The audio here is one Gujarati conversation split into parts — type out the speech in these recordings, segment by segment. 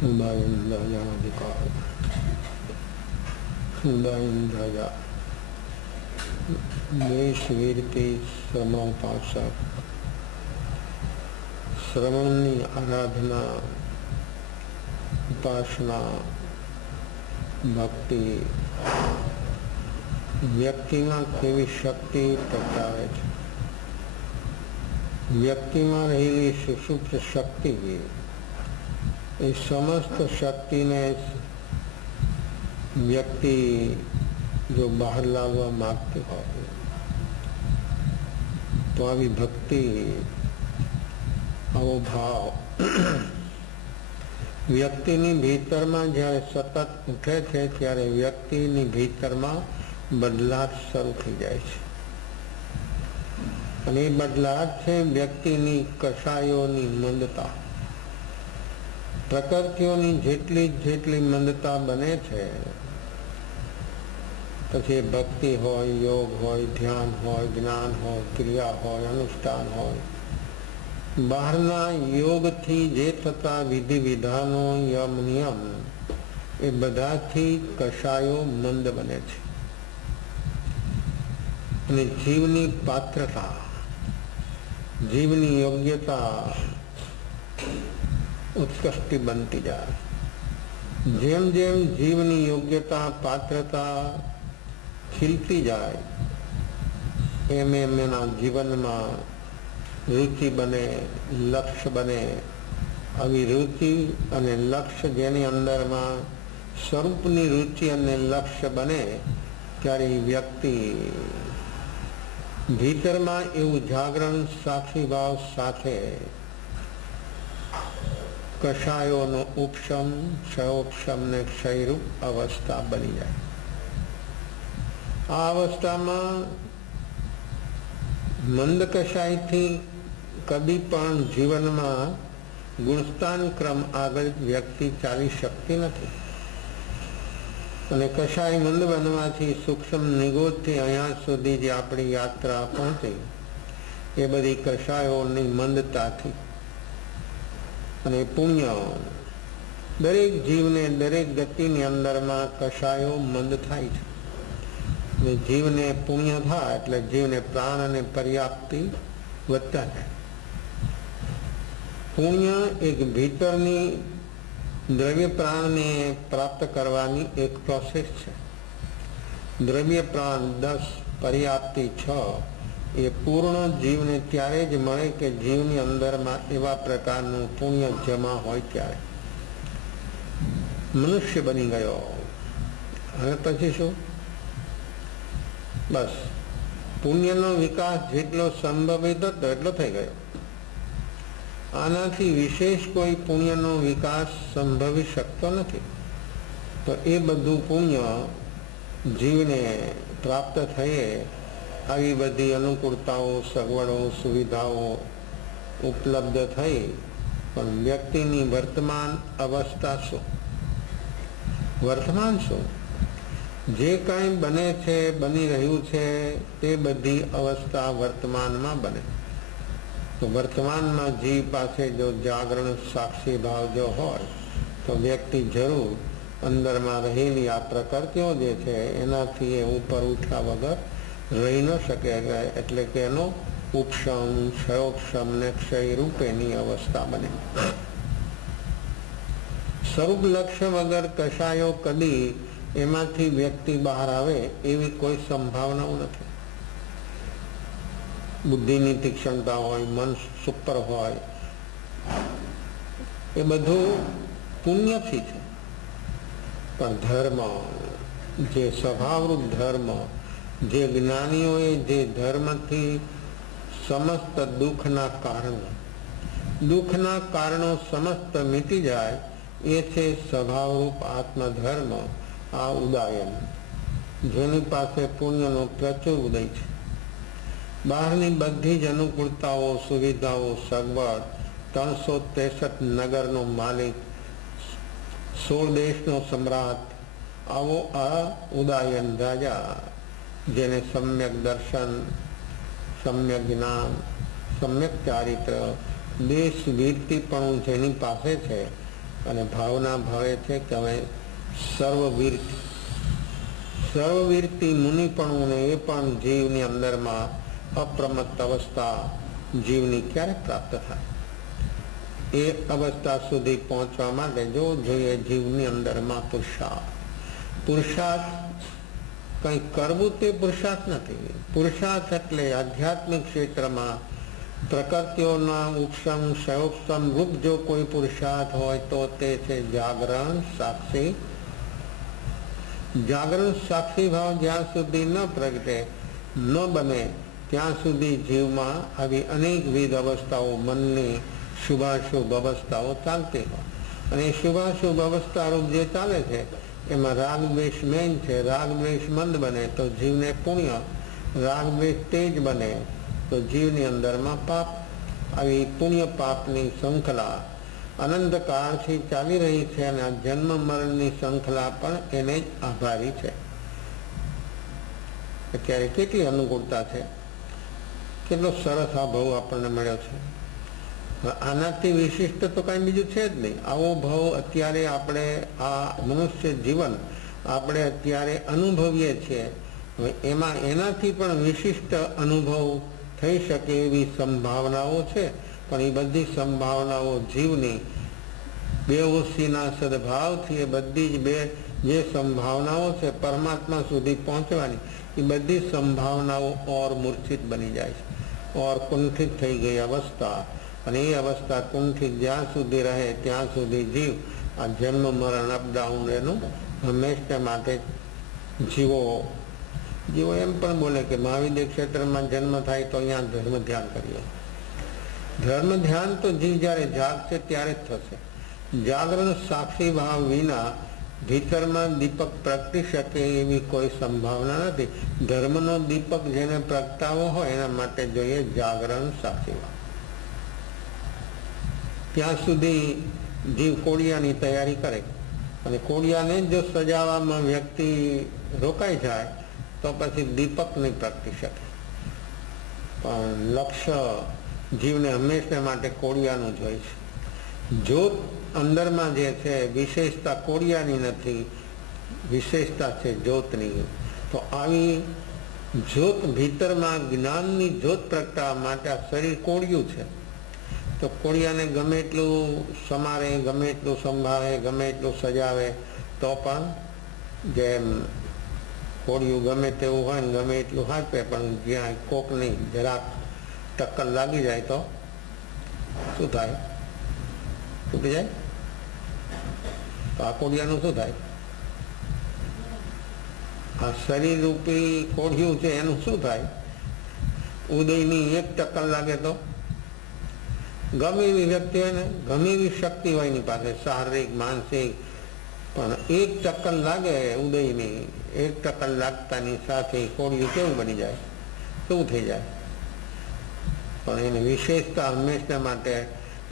सुदायन्द्रयाधिकार सुदायन्द्रया देशवीरती श्रमोपासक श्रवणनी आराधना उपासना भक्ति व्यक्तिमां केवी शक्ति प्रगटावे छे। व्यक्तिमां रहेली सुषुप्त शक्ति ए समस्त शक्ति ने व्यक्ति जो बाहर लावा मांगते हो तो आवी भक्ति आवो भाव व्यक्तिनी भीतरमां ज्यारे सतत उठे छे त्यारे व्यक्तिनी भीतरमां बदलाव शुरू थई जाय छे अने बदलाव छे व्यक्तिनी कषायोनी मंदता। प्रकृतिओनी जेटली मंदता बने छे पछी भक्ति होय योग होय ध्यान होय ज्ञान होय क्रिया होय अनुष्ठान होय बहारना योग थी जे थता विधि विधानो यम नियम ए बधाथी कषायो मंद बने छे अने जीवनी पात्रता जीवनी योग्यता उत्कृष्ट बनती जाए। जेम जेम जीवनी योग्यता पात्रता खिलती जाए एम एम एना जीवन में रुचि बने लक्ष्य बने। अभी रुचि अने लक्ष्य जेनी अंदर में स्वरूपनी रुचि अने लक्ष्य बने त्यारे व्यक्ति भीतर में एवं जागरण साक्षी भाव साथे कषायोनो उपशम क्षयोपशम ने क्षयरूप अवस्था बनी जाए। आ अवस्था में मंद कषाय थी कभी पण जीवन में गुणस्थान क्रम आगळ व्यक्ति चाली शकती नथी अने कषाय मंद बनवाथी सूक्ष्म निगोद थी अहींया सुधी जे आपणी यात्रा पहोंची ए बधी कषायोनी मंदता थी अने पुण्य दरेक जीव ने दरेक गति ने अंदर में कषायो मंद थाय छे। जीव ने पुण्य थाय एटले जीव ने प्राण अने पर्याप्ति वधता जाय। पुण्य एक भीतरनी द्रव्य प्राण ने प्राप्त करवानी एक प्रोसेस है। द्रव्य प्राण 10 पर्याप्ति 6 ये पूर्ण जीव ने त्यारे ज मळे के जीवनी अंदर में एवा प्रकारनु पुण्य जमा होय त्यारे मनुष्य बनी गयो। हवे पछी शुं बस पुण्यनो विकास जेटलो संभवित हतो એટલો થઈ ગયો। आनाथी विशेष कोई पुण्यनो विकास संभवी शकतो नथी। तो ए बधु पुण्य जीवने प्राप्त थये आवी बधी अनुकूलताओ सगवड़ो सुविधाओ उपलब्ध थई पण व्यक्तिनी वर्तमान अवस्था शू वर्तमान शू जे काई बने छे बनी रह्यु छे ते बधी अवस्था वर्तमान में बने। तो वर्तमान में जीव पासे जो जागरण साक्षी भाव जो होय तो व्यक्ति जरूर अंदर में रहेली आ प्रकृतिओ जे छे एनाथी ए ऊपर उठ्या वगर रही न शके एटले के एनो उपशम क्षयोपशम ने क्षय रूपेनी अवस्था बने। स्वरूप लक्ष्य वगर कषायो कदी एमांथी व्यक्ति बहार आवे एवी कोई संभावना नहीं। बुद्धि तीक्ष्णता होय मन सुपर होय ए बधु पुण्य थी छे पण धर्म जे स्वभावरूप धर्म जे ज्ञानीओए जे धर्म थी समस्त दुखना कारणों समस्त मिटी जाए ए छे स्वभावरूप आत्मधर्म आ उदायन जेनी पासे पुण्यनो प्रचुर उदय छे। बहारनी बधी ज अनुकूलताओ सुविधाओ सगवड़ 363 नगर नो मालिक 16 देश नो सम्राट आवो आ उदायन राजा जेने सम्यक दर्शन सम्यक ज्ञान सम्यक चारित्र देश वीरतीपणु जेनी पासे छे અને ભાવના ભાવે છે કે અમે સર્વવીરતી મુનિપણું ને એ પણ જીવની અંદરમાં અપ્રમત્ત અવસ્થા જીવની ક્યારે પ્રાપ્ત થાય? એ અવસ્થા સુધી પહોંચવા માટે જો જોઈએ જીવની અંદરમાં પુરુષાર્થ કંઈ કરવું તે પુરુષાર્થ નથી. પુરુષાર્થ એટલે આધ્યાત્મિક ક્ષેત્રમાં પ્રકૃતિઓના ઉપસમ સંયોગસમ રૂપ જો કોઈ પુરુષાર્થ હોય તો તે છે જાગરણ સાક્ષી. જાગરણ સાક્ષી ભાવ જ્યાં સુધી ન પ્રગટે ન બને ત્યાં સુધી જીવમાં આવી અનેકવિધ અવસ્થાઓ, મનની શુભાશુભ અવસ્થાઓ ચાલતી હોય. અને શુભાશુભ અવસ્થા રૂપ જે ચાલે છે એમાં રાગ દ્વેષ મેન છે. રાગ દ્વેષ મંદ બને તો જીવને પુણ્ય, રાગ દ્વેષ તેજ બને તો જીવની અંદરમાં પાપ. આવી પુણ્ય પાપની શૃંખલા અનંતકાળથી ચાલી રહી છે અને આ જન્મ મરણની શૃંખલા પણ એને જ આભારી છે. અત્યારે કેટલી અનુકૂળતા છે, કેટલો સરસ આ ભાવ આપણને મળ્યો છે. આનાથી વિશિષ્ટ તો કાંઈ બીજું છે જ નહીં. આવો ભાવ અત્યારે આપણે આ મનુષ્ય જીવન આપણે અત્યારે અનુભવીએ છીએ. એમાં એનાથી પણ વિશિષ્ટ અનુભવ થઈ શકે એવી સંભાવનાઓ છે, પણ એ બધી સંભાવનાઓ જીવની બેહોશીના સદભાવથી એ બધી જ જે સંભાવનાઓ છે પરમાત્મા સુધી પહોંચવાની, એ બધી સંભાવનાઓ ઓર મૂર્છિત બની જાય છે, ઓર કુંઠિત થઈ ગઈ અવસ્થા. અને એ અવસ્થા કુંઠિત જ્યાં સુધી રહે ત્યાં સુધી જીવ આ જન્મ મરણ અપડાઉન એનું હંમેશા માટે જીવો એમ પણ બોલે કે મહાવિદ્ય ક્ષેત્રમાં જન્મ થાય તો અહીંયા ધર્મ ધ્યાન કરીએ. ધર્મ ધ્યાન તો જીવ જ્યારે જાગશે ત્યારે જ થશે. જાગરણ સાક્ષી ભાવ વિના ભીતરમાં દીપક પ્રગટી શકે એવી કોઈ સંભાવના નથી. ધર્મનો દીપક જેને પ્રગટાવો હોય એના માટે જોઈએ જાગરણ સાક્ષી ભાવ. ત્યાં સુધી જીવ કોડિયાની તૈયારી કરે અને કોડિયાને જો સજાવવામાં વ્યક્તિ રોકાઈ જાય તો પછી દીપક નહીં પ્રગટી શકે. પણ લક્ષ્ય જીવને હંમેશા માટે કોડિયાનું જ હોય છે. જ્યોત અંદરમાં જે છે વિશેષતા કોડિયાની નથી, વિશેષતા છે જ્યોતની. તો આવી જ્યોત ભીતરમાં જ્ઞાનની જ્યોત પ્રગટાવવા માટે આ શરીર કોડિયું છે. તો કોડિયાને ગમે એટલું સમારે, ગમે એટલું સંભાળે, ગમે એટલું સજાવે તો પણ જેમ કોડિયું ગમે તેવું હોય ને ગમે એટલું હાંચે, પણ જ્યાં કોકની જરાક ટક્કર લાગી જાય તો શું થાય? તૂટી જાય. તો આ કોડિયાનું શું થાય? આ શરીર રૂપી કોડિયું છે એનું શું થાય? ઉદયની એક ટક્કર લાગે તો ગમે એવી વ્યક્તિ હોય ને, ગમે એવી શક્તિ હોય એની પાસે શારીરિક માનસિક, પણ એક ટક્કર લાગે ઉદયની, એક ટક્કર લાગતાની સાથે કોડિયું કેવું બની જાય? શું થઈ જાય? પણ એની વિશેષતા હંમેશા માટે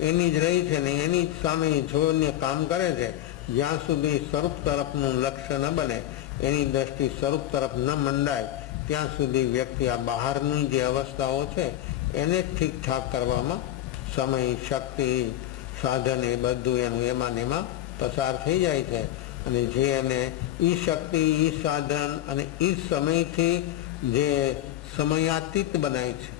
એની જ રહી છે ને એની જ સામે જોઈને કામ કરે છે. જ્યાં સુધી સ્વરૂપ તરફનું લક્ષ્ય ન બને, એની દ્રષ્ટિ સ્વરૂપ તરફ ન મંડાય ત્યાં સુધી વ્યક્તિ આ બહારની જે અવસ્થાઓ છે એને ઠીકઠાક કરવામાં સમય, શક્તિ, સાધન એ બધું એનું એમાં પસાર થઈ જાય છે. અને જે એને ઈ શક્તિ, ઈ સાધન અને ઈ સમયથી જે સમયાતીત બનાય છે,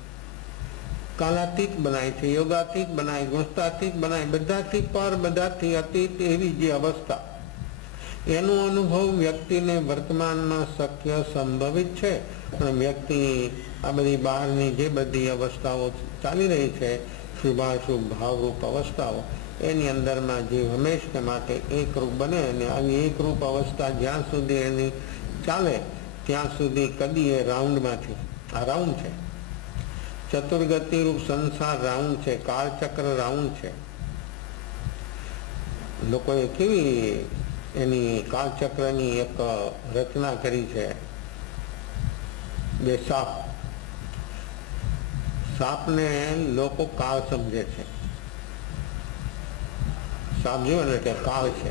કાલાતીત બનાય છે, યોગાતીત બનાય, ગુણસ્તાતીત બનાય, બધાથી પર, બધાથી અતીત એવી જે અવસ્થા, એનો અનુભવ વ્યક્તિને વર્તમાનમાં શક્ય સંભવિત છે. પણ વ્યક્તિ આ બધી બહારની જે બધી અવસ્થાઓ ચાલી રહી છે, શુભાશુભ ભાવરૂપ અવસ્થાઓ, એની અંદરમાં જીવ હંમેશા માટે એકરૂપ બને. અને આવી એકરૂપ અવસ્થા જ્યાં સુધી એની ચાલે ત્યાં સુધી કદી એ રાઉન્ડમાંથી, આ રાઉન્ડ છે, ચતુર્ગતિ રૂપ સંસાર રાઉન્ડ છે, કાળચક્ર રાઉન્ડ છે. લોકોએ કેવી એની કાળચક્રની એક રચના કરી છે. બે સાપને લોકો કાળ સમજે છે. સાપ જોયો ને એટલે કાળ છે,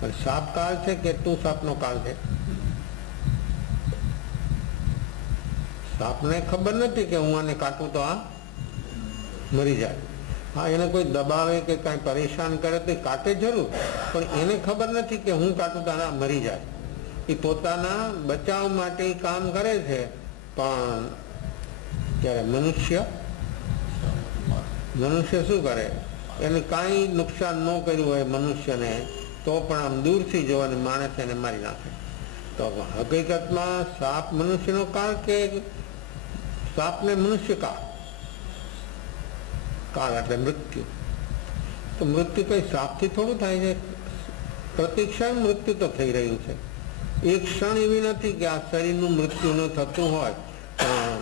પણ સાપ કાળ છે કે તું સાપનો કાળ છે? સાપને ખબર નથી કે હું આને કાટું તો આ મરી જાય. हाँ, એને કોઈ દબાવે કે કાંઈ પરેશાન કરે તો કાટે જરૂર, પણ એને ખબર નથી કે હું કાટું તો મરી જાય. એ પોતાના બચાવ માટે કામ કરે છે. પણ ત્યારે મનુષ્ય શું કરે? એને કાંઈ નુકસાન ન કર્યું હોય મનુષ્યને તો પણ આમ દૂરથી જોવાને માણસ એને મારી નાખે. તો હકીકતમાં સાપ મનુષ્યનો કાળ કે સાપને મનુષ્ય કાળ એટલે મૃત્યુ. તો મૃત્યુ કઈ સાપથી થોડું થાય છે? પ્રતિક્ષણ મૃત્યુ તો થઈ રહ્યું છે. એક ક્ષણ એવી નથી કે આ શરીરનું મૃત્યુ ન થતું હોય, પણ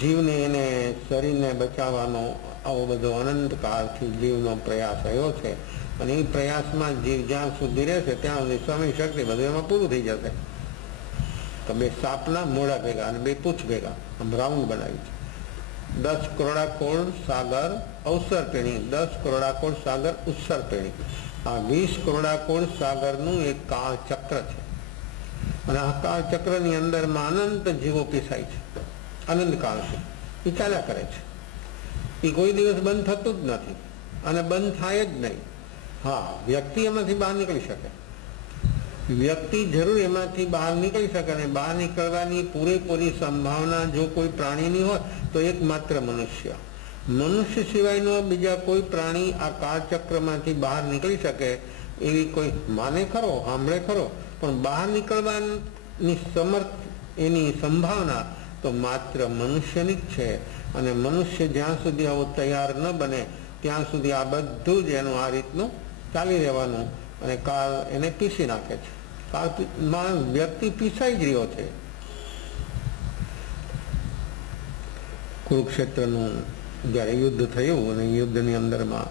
જીવને એને શરીરને બચાવવાનો આવો બધો અનંત કાળથી જીવનો પ્રયાસ રહ્યો છે. અને એ પ્રયાસમાં જીવ જ્યાં સુધી રહેશે ત્યાં સુધી સ્વામી શક્તિ બધું એમાં પૂરું થઈ જશે. તો બે સાપના મોઢા ભેગા અને બે પૂછ ભેગા આમ રાઉન્ડ બનાવ્યું છે. 10 કરોડાકોણ સાગર અવસર પેણી, 10 કરોડાકોણ સાગર ઉત્સર પેણી. આ 20 કરોડાકોણ સાગરનું એક કાળ ચક્ર છે. અને આ કાળ ચક્રની અંદરમાં અનંત જીવો પીસાય છે. અનંત કાળ છે, એ ચાલ્યા કરે છે. એ કોઈ દિવસ બંધ થતું જ નથી અને બંધ થાય જ નહીં. હા, વ્યક્તિ એમાંથી બહાર નીકળી શકે, વ્યક્તિ જરૂર એમાંથી બહાર નીકળી શકે. અને બહાર નીકળવાની પૂરેપૂરી સંભાવના જો કોઈ પ્રાણીની હોય તો એકમાત્ર મનુષ્ય સિવાયનો બીજા કોઈ પ્રાણી આ કાળચક્રમાંથી બહાર નીકળી શકે એવી કોઈ માને ખરો, સાંભળે ખરો, પણ બહાર નીકળવાની સમર્થ એની સંભાવના તો માત્ર મનુષ્યની જ છે. અને મનુષ્ય જ્યાં સુધી આવો તૈયાર ન બને ત્યાં સુધી આ બધું જ એનું આ રીતનું ચાલી રહેવાનું. અને કાળ એને પીસી નાખે છે. કાળમાં વ્યક્તિ પીસાઈ જ રહ્યો છે. કુરુક્ષેત્રનું જ્યારે યુદ્ધ થયું અને યુદ્ધની અંદરમાં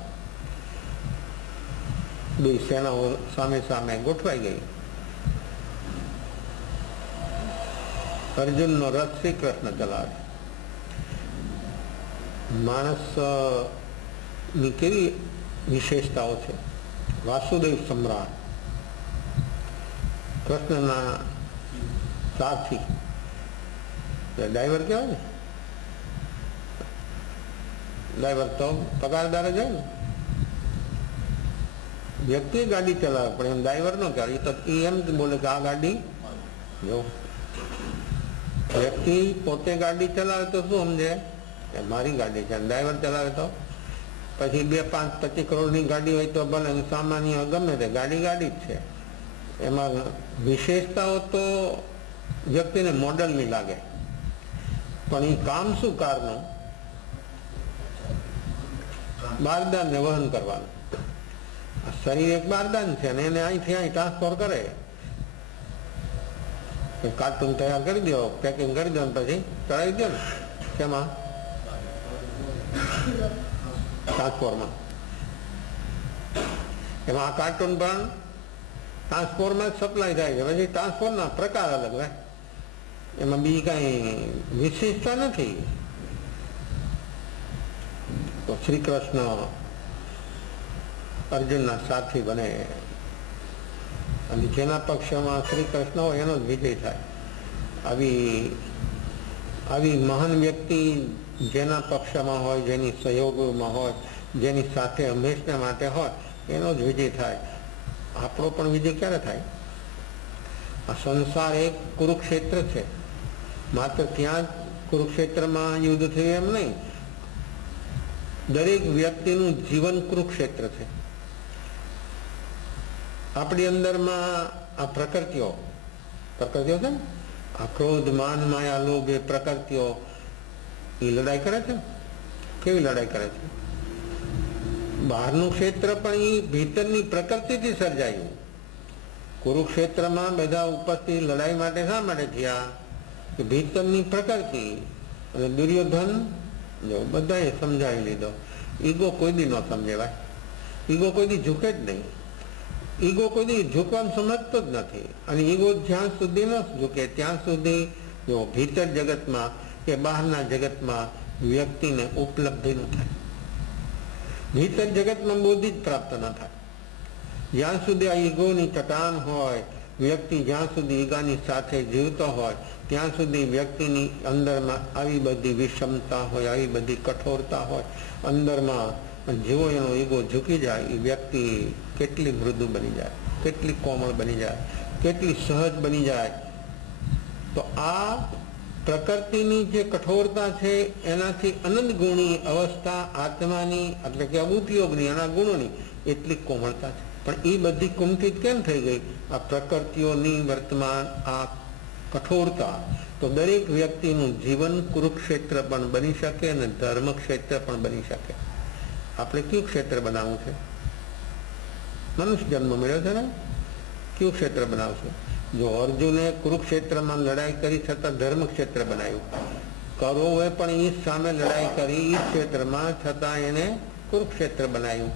બે સેનાઓ સામે સામે ગોઠવાઈ ગઈ. અર્જુનનો રથ શ્રી કૃષ્ણ ચલાવે. માણસની કેવી વિશેષતાઓ છે. વાસુદેવ સમ્રાટ, કૃષ્ણના સારથી, ડ્રાઈવર કહેવાય ને, ડ્રાઈવર તો પગારદાર જ હોય ને. વ્યક્તિ ગાડી ચલાવે પણ એમ ડ્રાઈવર નો કહેવાય. તો એ એમ બોલે કે આ ગાડી જો વ્યક્તિ પોતે ગાડી ચલાવે તો શું સમજે કે મારી ગાડી છે. ડ્રાઈવર ચલાવે તો પછી 2-5-25 કરોડની ગાડી હોય તો ભલે, સામાન્ય ગમે તે ગાડી જ છે. એમાં વિશેષતાઓ તો વ્યક્તિને મોડલની લાગે, પણ એ કામ શું કારનું? બારદાનને વહન કરવાનું. શરીર એક બારદાન છે અને એને અહીંથી અહીં ટ્રાન્સફર કરે. કાર્ટૂન તૈયાર કરી દો, પેકિંગ કરી દો, પછી ચડાવી દો ને. શેમાં? ટ્રાન્સફોર્મર. એમાં આ કાર્ટૂન પણ ટ્રાન્સફોર્મર સપ્લાય થાય છે. પછી ટ્રાન્સફોર્મના પ્રકાર અલગ હોય, એમાં બીજી કાંઈ વિશેષતા નથી. તો શ્રી કૃષ્ણ અર્જુનના સાથી બને અને જેના પક્ષમાં શ્રી કૃષ્ણ હોય એનો જ વિજય થાય. આવી મહાન વ્યક્તિ જેના પક્ષમાં હોય, જેની સહયોગમાં હોય, જેની સાથે હંમેશના માટે હોય, એનો જ વિજય થાય. આપણો પણ વિજય ક્યારે થાય? આ સંસાર એક કુરુક્ષેત્ર છે. માત્ર ત્યાં જ કુરુક્ષેત્રમાં યુદ્ધ થયું એમ નહીં, દરેક વ્યક્તિનું જીવન કુરુક્ષેત્ર છે. આપણી અંદરમાં આ પ્રકૃતિઓ છે ને, આ ક્રોધ, માન, માયા, લોભ, એ પ્રકૃતિઓ એ લડાઈ કરે છે. કેવી લડાઈ કરે છે? બહારનું ક્ષેત્ર પણ એ ભીતરની પ્રકૃતિથી સર્જાયું. કુરુક્ષેત્રમાં બધા ઉપસ્થિત લડાઈ માટે શા માટે થયા? કે ભીતરની પ્રકૃતિ. અને દુર્યોધન જો બધાએ સમજાવી લીધો. ઈગો કોઈ દી ન સમજે ભાઈ. ઈગો કોઈ દી ઝૂકે જ નહીં. ઈગો કોઈ દી ઝૂકવાનું સમજતો જ નથી. અને ઈગો જ્યાં સુધી ન ઝૂકે ત્યાં સુધી જો ભીતર જગતમાં કે બહારના જગતમાં વ્યક્તિને ઉપલબ્ધિ ન થાય. ભીતર જગતમાં બોધિ જ પ્રાપ્ત ન થાય. જ્યાં સુધી આ ઈગોની ચટાન હોય, વ્યક્તિ જ્યાં સુધી ઈગાની સાથે જીવતો હોય ત્યાં સુધી વ્યક્તિની અંદરમાં આવી બધી વિષમતા હોય, આવી બધી કઠોરતા હોય, અંદરમાં પણ જેવો એનો ઈગો ઝૂકી જાય એ વ્યક્તિ કેટલી મૃદુ બની જાય, કેટલી કોમળ બની જાય, કેટલી સહજ બની જાય. તો આ પ્રકૃતિની જે કઠોરતા છે એનાથી અનંત ગુણી અવસ્થા આત્માની એટલે કે અબુપયોગની એના ગુણોની એટલી કોમળતા છે. પણ એ બધી કુંઠિત કેમ થઈ ગઈ? આ પ્રકૃતિઓની વર્તમાન આ કઠોરતા. તો દરેક વ્યક્તિનું જીવન કુરુક્ષેત્ર પણ બની શકે અને ધર્મ ક્ષેત્ર પણ બની શકે. આપણે કયું ક્ષેત્ર બનાવવું છે? મનુષ્ય જન્મ મળ્યો છે ને, કયું ક્ષેત્ર બનાવશે? જો અર્જુને કુરુક્ષેત્રમાં લડાઈ કરી છતાં ધર્મ ક્ષેત્ર બનાવ્યું, કૌરવે પણ એ સામે લડાઈ કરી એ ક્ષેત્રમાં છતાં એને કુરુક્ષેત્ર બનાવ્યું.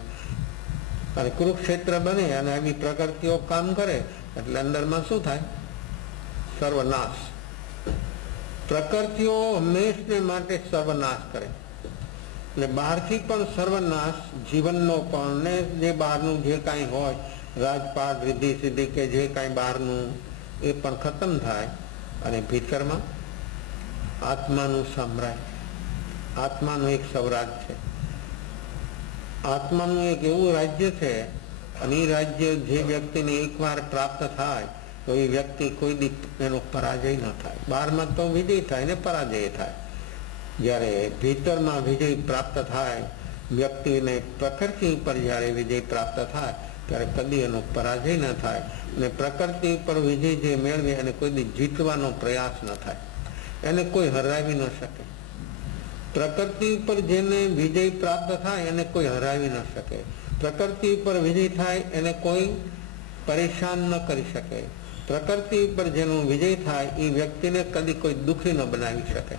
અને કુરુક્ષેત્ર બને અને આવી પ્રકૃતિઓ કામ કરે એટલે અંદરમાં શું થાય? સર્વનાશ. પ્રકૃતિઓ હંમેશને માટે સર્વનાશ કરે એટલે બહારથી પણ સર્વનાશ, જીવનનો પણ ને જે બહારનું જે કાંઈ હોય રાજપાટ રિદ્ધિ સિદ્ધિ કે જે કાંઈ બહારનું એ પણ ખતમ થાય. અને ભીતરમાં આત્માનું સામ્રાજ્ય, આત્માનું એક સ્વરાજ છે, આત્માનું એક એવું રાજ્ય છે. અને એ રાજ્ય જે વ્યક્તિને એકવાર પ્રાપ્ત થાય તો એ વ્યક્તિ કોઈ દી એનો પરાજય ન થાય. બહારમાં તો વિજય થાય ને પરાજય થાય. જ્યારે ભીતરમાં વિજય પ્રાપ્ત થાય વ્યક્તિને, પ્રકૃતિ ઉપર જ્યારે વિજય પ્રાપ્ત થાય ત્યારે કદી એનો પરાજય ન થાય. અને પ્રકૃતિ પર વિજય જે મેળવે એને કોઈ દી જીતવાનો પ્રયાસ ન થાય, એને કોઈ હરાવી ન શકે. પ્રકૃતિ પર જેને વિજય પ્રાપ્ત થાય એને કોઈ હરાવી ન શકે. પ્રકૃતિ પર વિજય થાય એને કોઈ પરેશાન ન કરી શકે. પ્રકૃતિ પર જેનો વિજય થાય એ વ્યક્તિને કદી કોઈ દુઃખી ન બનાવી શકે.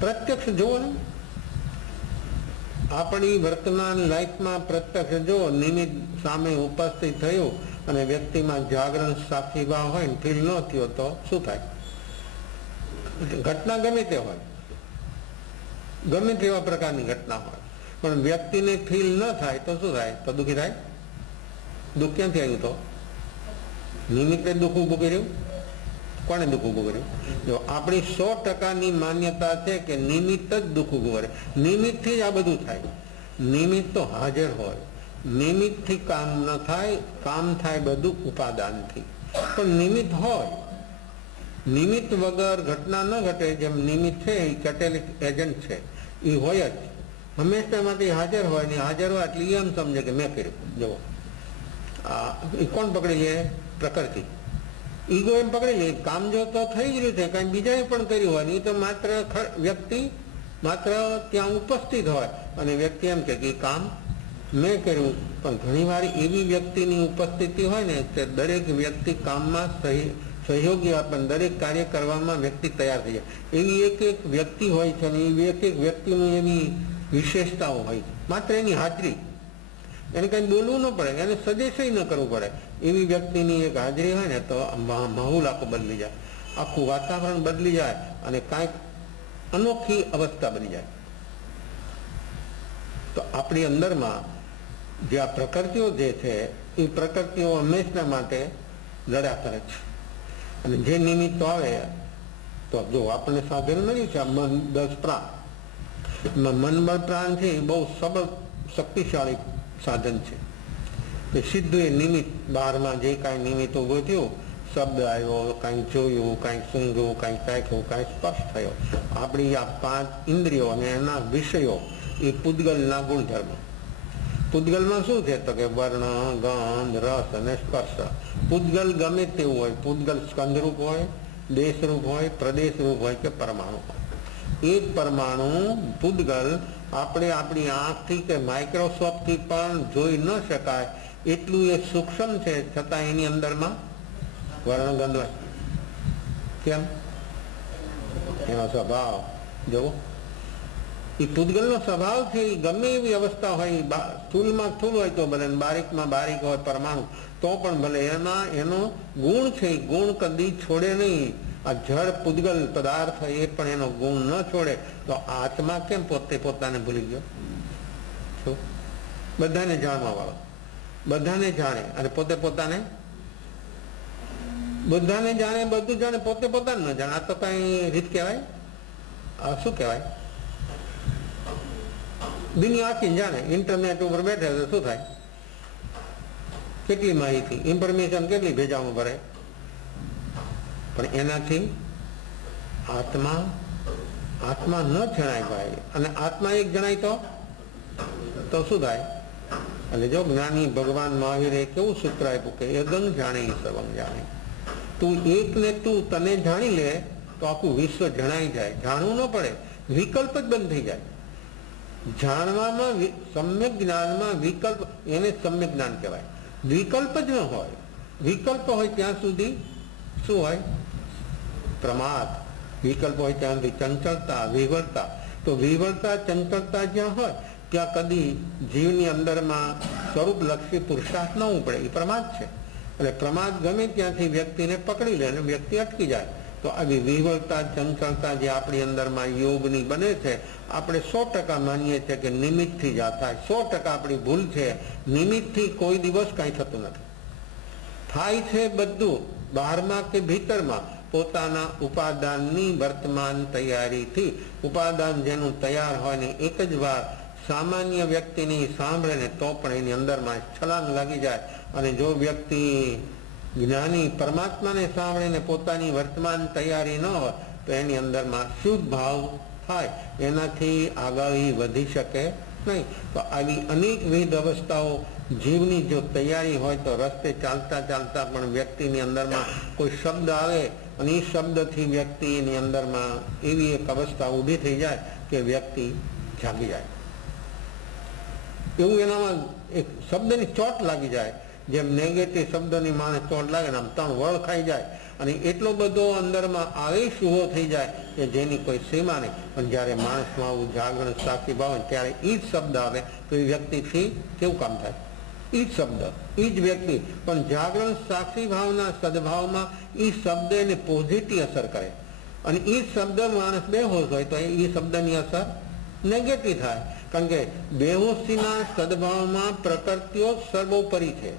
પ્રત્યક્ષ જુઓ ને, આપણી વર્તમાન લાઈફમાં પ્રત્યક્ષ જુઓ, નિમિત્ત સામે ઉપસ્થિત થયું અને વ્યક્તિમાં જાગરણ સાક્ષી ભાવ હોય ને ફીલ ન થયો તો શું થાય? ઘટના ગમે તે હોય, ગમે તેવા પ્રકારની ઘટના હોય, પણ વ્યક્તિને ફીલ ન થાય તો શું થાય? તો દુઃખી થાય. દુઃખ ક્યાંથી આવ્યું? તો નિમિત્તે દુઃખ ઉભું કર્યું. કોને દુઃખ ઉભું કર્યું? જો આપણી 100%ની માન્યતા છે કે નિમિત્ત જ દુઃખ ઉભું કરે. નિમિત્તથી જ આ બધું થાય. નિમિત્ત તો હાજર હોય, નિમિત્તથી કામ ન થાય. કામ થાય બધું ઉપાદાનથી. પણ નિમિત્ત હોય, નિમિત્ત વગર ઘટના ન ઘટે. જેમ નિમિત્ત છે એ કેટેલિક એજન્ટ છે, એ હોય જ હંમેશા માટે હાજર હોય ને હાજર હોય એટલે એમ સમજે કે મેં કર્યું. જુઓ એ કોણ પકડી લે? પ્રકૃતિ. ઈગો એમ પકડી લે કામ જો તો થઈ જ રહ્યું છે, કાંઈ બીજાએ પણ કર્યું હોય નહીં તો માત્ર વ્યક્તિ માત્ર ત્યાં ઉપસ્થિત હોય અને વ્યક્તિ એમ કે કામ મેં કર્યું. પણ ઘણી વાર એવી વ્યક્તિની ઉપસ્થિતિ હોય ને કે દરેક વ્યક્તિ કામમાં સહયોગી આપે, દરેક કાર્ય કરવામાં વ્યક્તિ તૈયાર થઈ જાય. એવી એક એક વ્યક્તિ હોય છે અને એવી એક એક વ્યક્તિની એવી વિશેષતાઓ હોય છે. માત્ર એની હાજરી, એને કંઈ બોલવું ન પડે, એને સજેશન ન કરવું પડે. એવી વ્યક્તિની એક હાજરી હોય ને તો માહોલ આખો બદલી જાય, આખું વાતાવરણ બદલી જાય અને કાંઈક અનોખી અવસ્થા બની જાય. તો આપણી અંદરમાં જે આ પ્રકૃતિઓ જે છે એ પ્રકૃતિઓ હંમેશા માટે લડ્યા કરે છે. અને જે નિમિત્તો આવે તો જો આપણને સાધન મળ્યું છે આ મન 10 પ્રાણ. મન બળ પ્રાણ છે એ બહુ સબળ શક્તિશાળી સાધન છે. કે સીધું એ નિમિત્ત બહારમાં જે કાંઈ નિમિત્ત ઉભો થયું, શબ્દ આવ્યો, કાંઈ જોયું, કાંઈક સૂંઘ્યું, કાંઈક ચાખ્યું, કાંઈ સ્પર્શ થયો, આપણી આ 5 ઇન્દ્રિયો અને એના વિષયો એ પૂતગલના ગુણધર્મ. પૂતગલમાં શું છે? તો કે વર્ણ, ગંધ, રસ અને સ્પર્શ. પૂતગલ ગમે તેવું હોય, પૂતગલ સ્કંદરૂપ હોય, દેશરૂપ હોય, પ્રદેશરૂપ હોય કે પરમાણુ હોય. એ પરમાણુ પૂતગલ આપણે આપણી આંખથી કે માઇક્રોસ્કોપથી પણ જોઈ ન શકાય એટલું એ સૂક્ષ્મ છે, છતાં એની અંદરમાં વર્ણગંધ હોય. કેમ? એનો સ્વભાવ જુઓ. એ પૂતગલનો સ્વભાવ છે. એ ગમે એવી અવસ્થા હોય, સ્થૂલમાં સ્થૂલ હોય તો ભલે, બારીકમાં બારીક હોય પરમાણુ તો પણ ભલે, એમાં એનો ગુણ છે. એ ગુણ કદી છોડે નહીં. આ જળ પૂતગલ પદાર્થ એ પણ એનો ગુણ ન છોડે. તો આત્મા કેમ પોતે પોતાને ભૂલી ગયો? શું? બધાને જાણવા વાળો, બધાને જાણે અને પોતે પોતાને, બધાને જાણે, બધું જાણે, પોતે પોતાને ન જાણે. આ તો કઈ રીત કહેવાય? આ શું કહેવાય? દુનિયા આખી જાણે. ઇન્ટરનેટ ઉપર બેઠે તો શું થાય? કેટલી માહિતી, ઇન્ફોર્મેશન કેટલી ભેજામાં ભરે. પણ એનાથી આત્મા આત્મા ન જણાય ભાઈ. અને આત્મા એક જણાય તો શું થાય? એટલે જો જ્ઞાની ભગવાન મહાવીરે કેવું સૂત્ર આપ્યું કે એદંગ જાણે સર્વં જાણે. તું એક ને તું તને જાણી લે તો આખું વિશ્વ જણાઈ જાય. જાણવું ન પડે, વિકલ્પ જ બંધ થઈ જાય. જાણવામાં સમ્યક જ્ઞાનમાં વિકલ્પ, એને સમ્યક જ્ઞાન કહેવાય. વિકલ્પ જ ન હોય. વિકલ્પ હોય ત્યાં સુધી શું હોય? પ્રમાદ. વિકલ્પ હોય ત્યાં સુધી ચંચળતા, વિવરતા. તો વિવરતા, ચંચળતા જ્યાં હોય ત્યાં કદી જીવની અંદરમાં સ્વરૂપલક્ષી પુરુષાર્થ ન ઉપડે. એ પ્રમાદ છે. એટલે પ્રમાદ ગમે ત્યાંથી વ્યક્તિને પકડી લે અને વ્યક્તિ અટકી જાય. તો આવી વિવરતા, ચંચળતા જે આપણી અંદરમાં યોગની બને છે, આપણે 100% માનીએ છીએ કે નિમિત્તથી જ આ થાય. 100% આપણી ભૂલ છે. નિમિત્તથી કોઈ દિવસ કાંઈ થતું નથી. થાય છે બધું બહારમાં કે ભીતરમાં પોતાના ઉપાદાનની વર્તમાન તૈયારીથી. ઉપાદાન જેનું તૈયાર હોય ને એક જ વાર સામાન્ય વ્યક્તિની સાંભળે ને તો પણ એની અંદરમાં છલાંગ લાગી જાય. અને જો વ્યક્તિ જ્ઞાની પરમાત્માને સાંભળીને પોતાની વર્તમાન તૈયારી ન હોય તો એની અંદરમાં શુદ્ધ ભાવ થાય. એનાથી આગળ વધી શકે નહીં. તો આવી અનેકવિધ અવસ્થાઓ જીવની જો તૈયારી હોય તો રસ્તે ચાલતા ચાલતા પણ વ્યક્તિની અંદરમાં કોઈ શબ્દ આવે અને એ શબ્દથી વ્યક્તિની અંદરમાં એવી એક અવસ્થા ઊભી થઈ જાય કે વ્યક્તિ જાગી જાય. એવું એનામાં એક શબ્દની ચોટ લાગી જાય. જેમ નેગેટિવ શબ્દની માને ચોટ લાગે ને આમ 3 વળ ખાઈ જાય. અને એટલો બધો અંદરમાં આવેશ ઉભો થઈ જાય કે જેની કોઈ સીમા નહીં. પણ જ્યારે માણસમાં આવું જાગરણ સાક્ષી ભાવ ત્યારે એ જ શબ્દ આવે તો એ વ્યક્તિથી કેવું કામ થાય? એ જ શબ્દ, એ જ વ્યક્તિ. પણ જાગરણ સાક્ષી ભાવના સદભાવમાં એ શબ્દ એને પોઝિટિવ અસર કરે. અને એ શબ્દ માણસ બેહોશ હોય તો એ શબ્દની અસર નેગેટિવ થાય. કારણ કે બેહોશીના સદભાવમાં પ્રકૃતિઓ સર્વોપરી છે.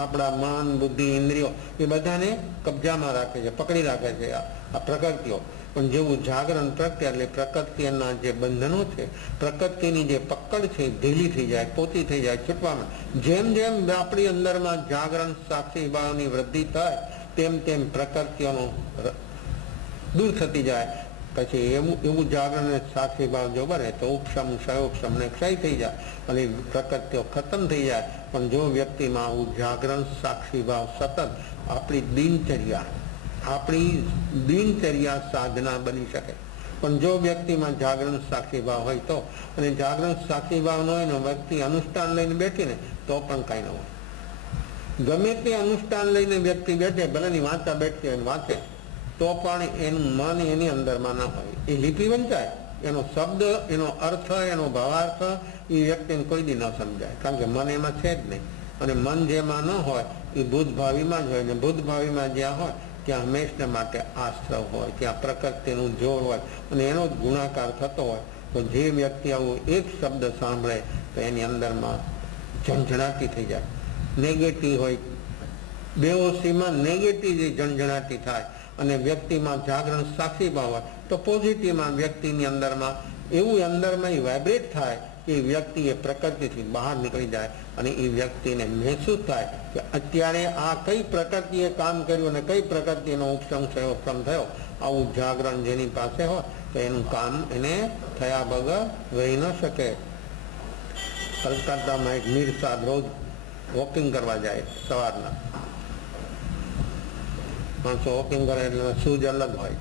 આપણા મન, બુદ્ધિ, ઇન્દ્રિયો એ બધાને કબજામાં રાખે છે, પકડી રાખે છે આ પ્રકૃતિઓ. પણ જેવું જાગરણ પ્રગટે એટલે પ્રકૃતિના જે બંધનો છે, પ્રકૃતિની જે પકડ છે ઢીલી થઈ જાય, પોતી થઈ જાય, છૂટવામાં. જેમ જેમ આપણી અંદરમાં જાગરણ સાક્ષી ભાવની વૃદ્ધિ થાય તેમ તેમ પ્રકૃતિઓનો દૂર થતી જાય. પછી એવું જાગરણ સાક્ષી ભાવ જો બને તો ઉપશમ, ક્ષયોપશમ ને ક્ષય થઈ જાય અને પ્રકૃતિઓ ખતમ થઈ જાય. પણ જો વ્યક્તિમાં આવું જાગરણ સાક્ષી ભાવ સતત આપણી દિનચર્યા સાધના બની શકે. પણ જો વ્યક્તિમાં જાગરણ સાક્ષી ભાવ હોય તો, અને જાગરણ સાક્ષી ભાવ ન હોય ને વ્યક્તિ અનુષ્ઠાન લઈને બેઠીને તો પણ કાંઈ ન હોય. ગમે તે અનુષ્ઠાન લઈને વ્યક્તિ બેઠે, ભલેની વાંચા બેઠી હોય વાંચે તો પણ એનું મન એની અંદરમાં ના હોય. એ લિપિ વંચાય, એનો શબ્દ, એનો અર્થ, એનો ભાવાર્થ એ વ્યક્તિને કોઈ દી ન સમજાય. કારણ કે મન એમાં છે જ નહીં. અને મન જેમાં ન હોય એ ભૂતભાવીમાં જ હોય. ને ભૂતભાવીમાં જ્યાં હોય ત્યાં હંમેશા માટે આશ્રવ હોય, ત્યાં પ્રકૃતિનું જોર હોય અને એનો જ ગુણાકાર થતો હોય. તો જે વ્યક્તિ આવું એક શબ્દ સાંભળે તો એની અંદરમાં ઝંઝણાટી થઈ જાય. નેગેટિવ હોય, બેહોશીમાં નેગેટિવ જે ઝંઝણાટી થાય. અને વ્યક્તિમાં જાગરણ સાક્ષી ભાવ હોય તો પોઝિટિવમાં વ્યક્તિની અંદરમાં એવું અંદરમાં વાઇબ્રેટ થાય કે વ્યક્તિ એ પ્રકૃતિથી બહાર નીકળી જાય. અને એ વ્યક્તિને મહેસૂસ થાય કે અત્યારે આ કઈ પ્રકૃતિએ કામ કર્યું અને કઈ પ્રકૃતિનો ઉપશમ થયો. આવું જાગરણ જેની પાસે હોય તો એનું કામ એને થયા વગર રહી ન શકે. કલકત્તામાં એક મીર સાહેબ રોજ વોકિંગ કરવા જાય સવારના. માણસો વોકિંગ કરે એટલે શૂઝ અલગ હોય,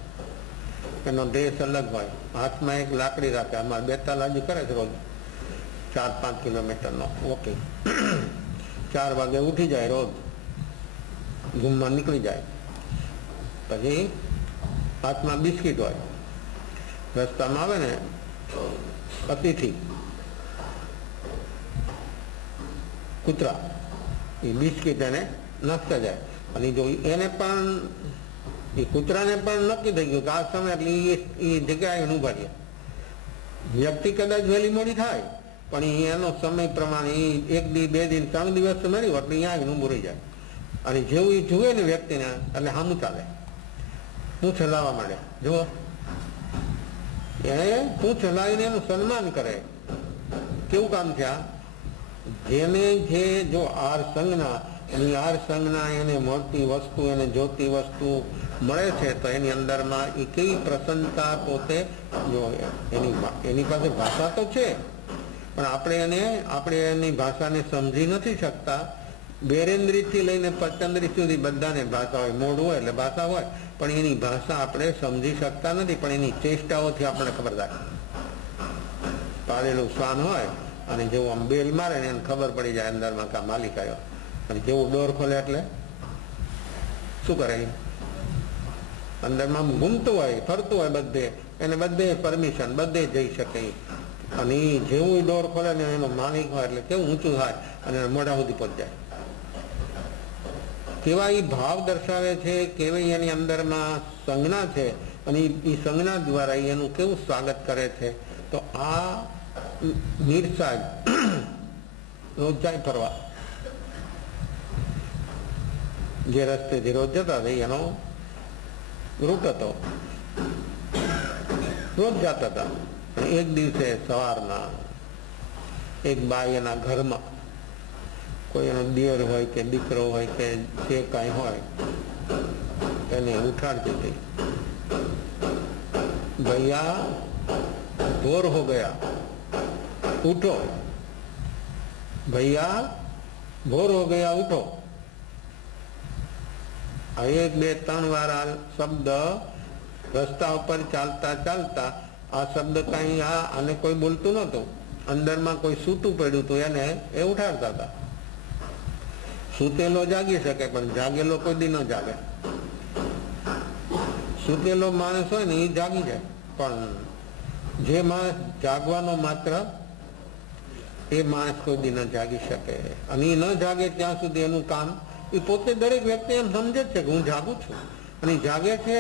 એનો ડ્રેસ અલગ હોય, હાથમાં એક લાકડી રાખે. અમારે 42 કરે છે રોજ 4-5 કિલોમીટરનો વોકિંગ. 4 વાગે ઉઠી જાય રોજ, ઘૂમમાં નીકળી જાય. પછી હાથમાં બિસ્કીટ હોય. રસ્તામાં આવે ને અતિથિ કૂતરા, એ બિસ્કીટ એને નાખતા જાય. અને જો એને પણ એ કૂતરાને પણ નક્કી થઈ ગયું કે આ સમય એટલે એ જગ્યાએ ઉભા રહે. વ્યક્તિ કદાચ વહેલી મોડી થાય પણ એનો સમય પ્રમાણે 1 દી 2 દિન 3 દિવસ મળ્યું એટલે અહીંયા ઊભું રહી જાય. અને જેવું એ જુએ ને વ્યક્તિને એટલે સામું ચાલે, પૂંછ હલાવવા માંડે. જુઓ, એ પૂંછ હલાવીને એનું સન્માન કરે. કેવું કામ છે આ? જેને જે જો આર સંજ્ઞા, એની આર સંજ્ઞા એને મળતી વસ્તુ, એને જોતી વસ્તુ મળે છે, તો એની અંદરમાં એ કેવી પ્રસન્નતા પોતે જો એની પાસે ભાષા તો છે, પણ આપણે એની ભાષાને સમજી નથી શકતા. બેરેન્દ્રીથી લઈને પચેન્દ્રી સુધી બધાને ભાષા હોય, મોઢું હોય એટલે ભાષા હોય, પણ એની ભાષા આપણે સમજી શકતા નથી. પણ એની ચેષ્ટાઓથી આપણને ખબર થાય. પાળેલું શ્વાન હોય અને જેવું આમ બેલ મારે ને એને ખબર પડી જાય અંદરમાં કા માલિક આવ્યો, અને જેવું ડોર ખોલે એટલે શું કરે? અંદરમાં ઘૂમતું હોય, ફરતું હોય, બધે એને બધે પરમિશન, બધે જઈ શકે. અને એ જેવું ડોર ખોલે ને એનો માલિક હોય એટલે કેવું ઊંચું થાય અને મોઢા સુધી પહોંચ જાય. કેવા એ ભાવ દર્શાવે છે, કેવી એની અંદરમાં સંજ્ઞા છે, અને એ સંજ્ઞા દ્વારા એનું કેવું સ્વાગત કરે છે. તો આ નિર્સાજ રોજ જાય ફરવા, જે રસ્તેથી રોજ જતા હતા એનો રૂટ હતો, રોજ જતા હતા. એક દિવસે સવારના એક બાઈ એના ઘરમાં કોઈ એનો દિયર હોય કે દીકરો હોય કે જે કાંઈ હોય એને ઉઠાડતી હતી. ભૈયા ભોર હો ગયા, ઉઠો. ભૈયા ભોર હો ગયા, ઉઠો. આ 1 2 3 વાર આ શબ્દ રસ્તા ઉપર ચાલતા ચાલતા આ શબ્દ કઈ આને કોઈ બોલતું નહોતું, અંદરમાં કોઈ સૂતું પડ્યું હતું એને એ ઉઠાડતા હતા. સૂતેલો જાગી શકે પણ જાગેલો કોઈ દી ન જાગે. સૂતેલો માણસ હોય ને એ જાગી જાય, પણ જે માણસ જાગવાનો માત્ર એ માણસ કોઈ દી ન જાગી શકે. અને એ ન જાગે ત્યાં સુધી એનું કામ એ પોતે દરેક વ્યક્તિ એમ સમજે છે કે હું જાગું છું, અને જાગે છે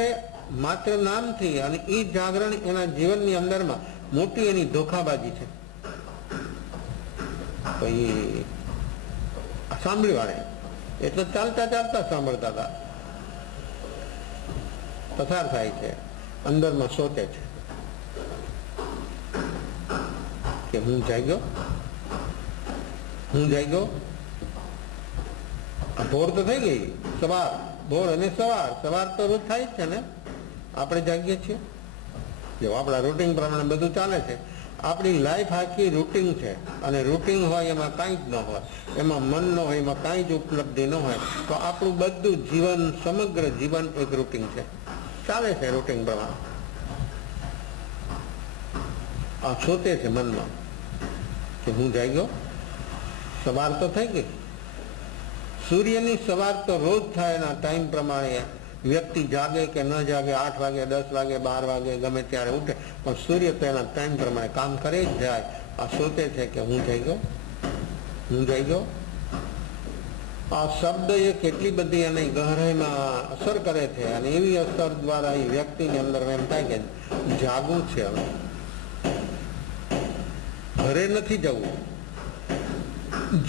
માત્ર નામથી. અને એ જાગરણ એના જીવનની અંદરમાં મોટી એની ધોખાબાજી છે. તો એ સાંભળ્યું વાળે એટલે ચાલતા ચાલતા સાંભળતા હતા, પસાર થાય છે, અંદરમાં સોચે છે કે હું જાગ્યો, હું જાગ્યો. ભોર તો થઈ ગઈ, સવાર, ભોર અને સવાર તો રોજ થાય જ છે ને. આપણે જાગીએ છીએ, જો આપણા રૂટીન પ્રમાણે બધું ચાલે છે. આપણી લાઈફ આખી રૂટીન છે, અને રૂટીન હોય એમાં કાંઈ જ ન હોય, એમાં મન ન હોય, એમાં કાંઈ જ ઉપલબ્ધિ ન હોય, તો આપણું બધું જીવન, સમગ્ર જીવન એક રૂટીન છે, ચાલે છે રૂટીન પ્રમાણે. આ સોચે છે મનમાં કે હું જાગ્યો, સવાર તો થઈ ગઈ. સૂર્યની સવાર તો રોજ થાય, એના ટાઈમ પ્રમાણે વ્યક્તિ જાગે કે ન જાગે, 8 વાગે 10 વાગે 12 વાગે ગમે ત્યારે ઉઠે, પણ સૂર્ય તો એના ટાઈમ પ્રમાણે કામ કરે જ જાય. આ સોચે છે કે હું જાગ્યો, હું જાગ્યો. આ શબ્દ એ કેટલી બધી એની ગહરાઈમાં અસર કરે છે, અને એવી અસર દ્વારા એ વ્યક્તિની અંદર એમ થાય કે જાગવું છે, હવે ઘરે નથી જવું,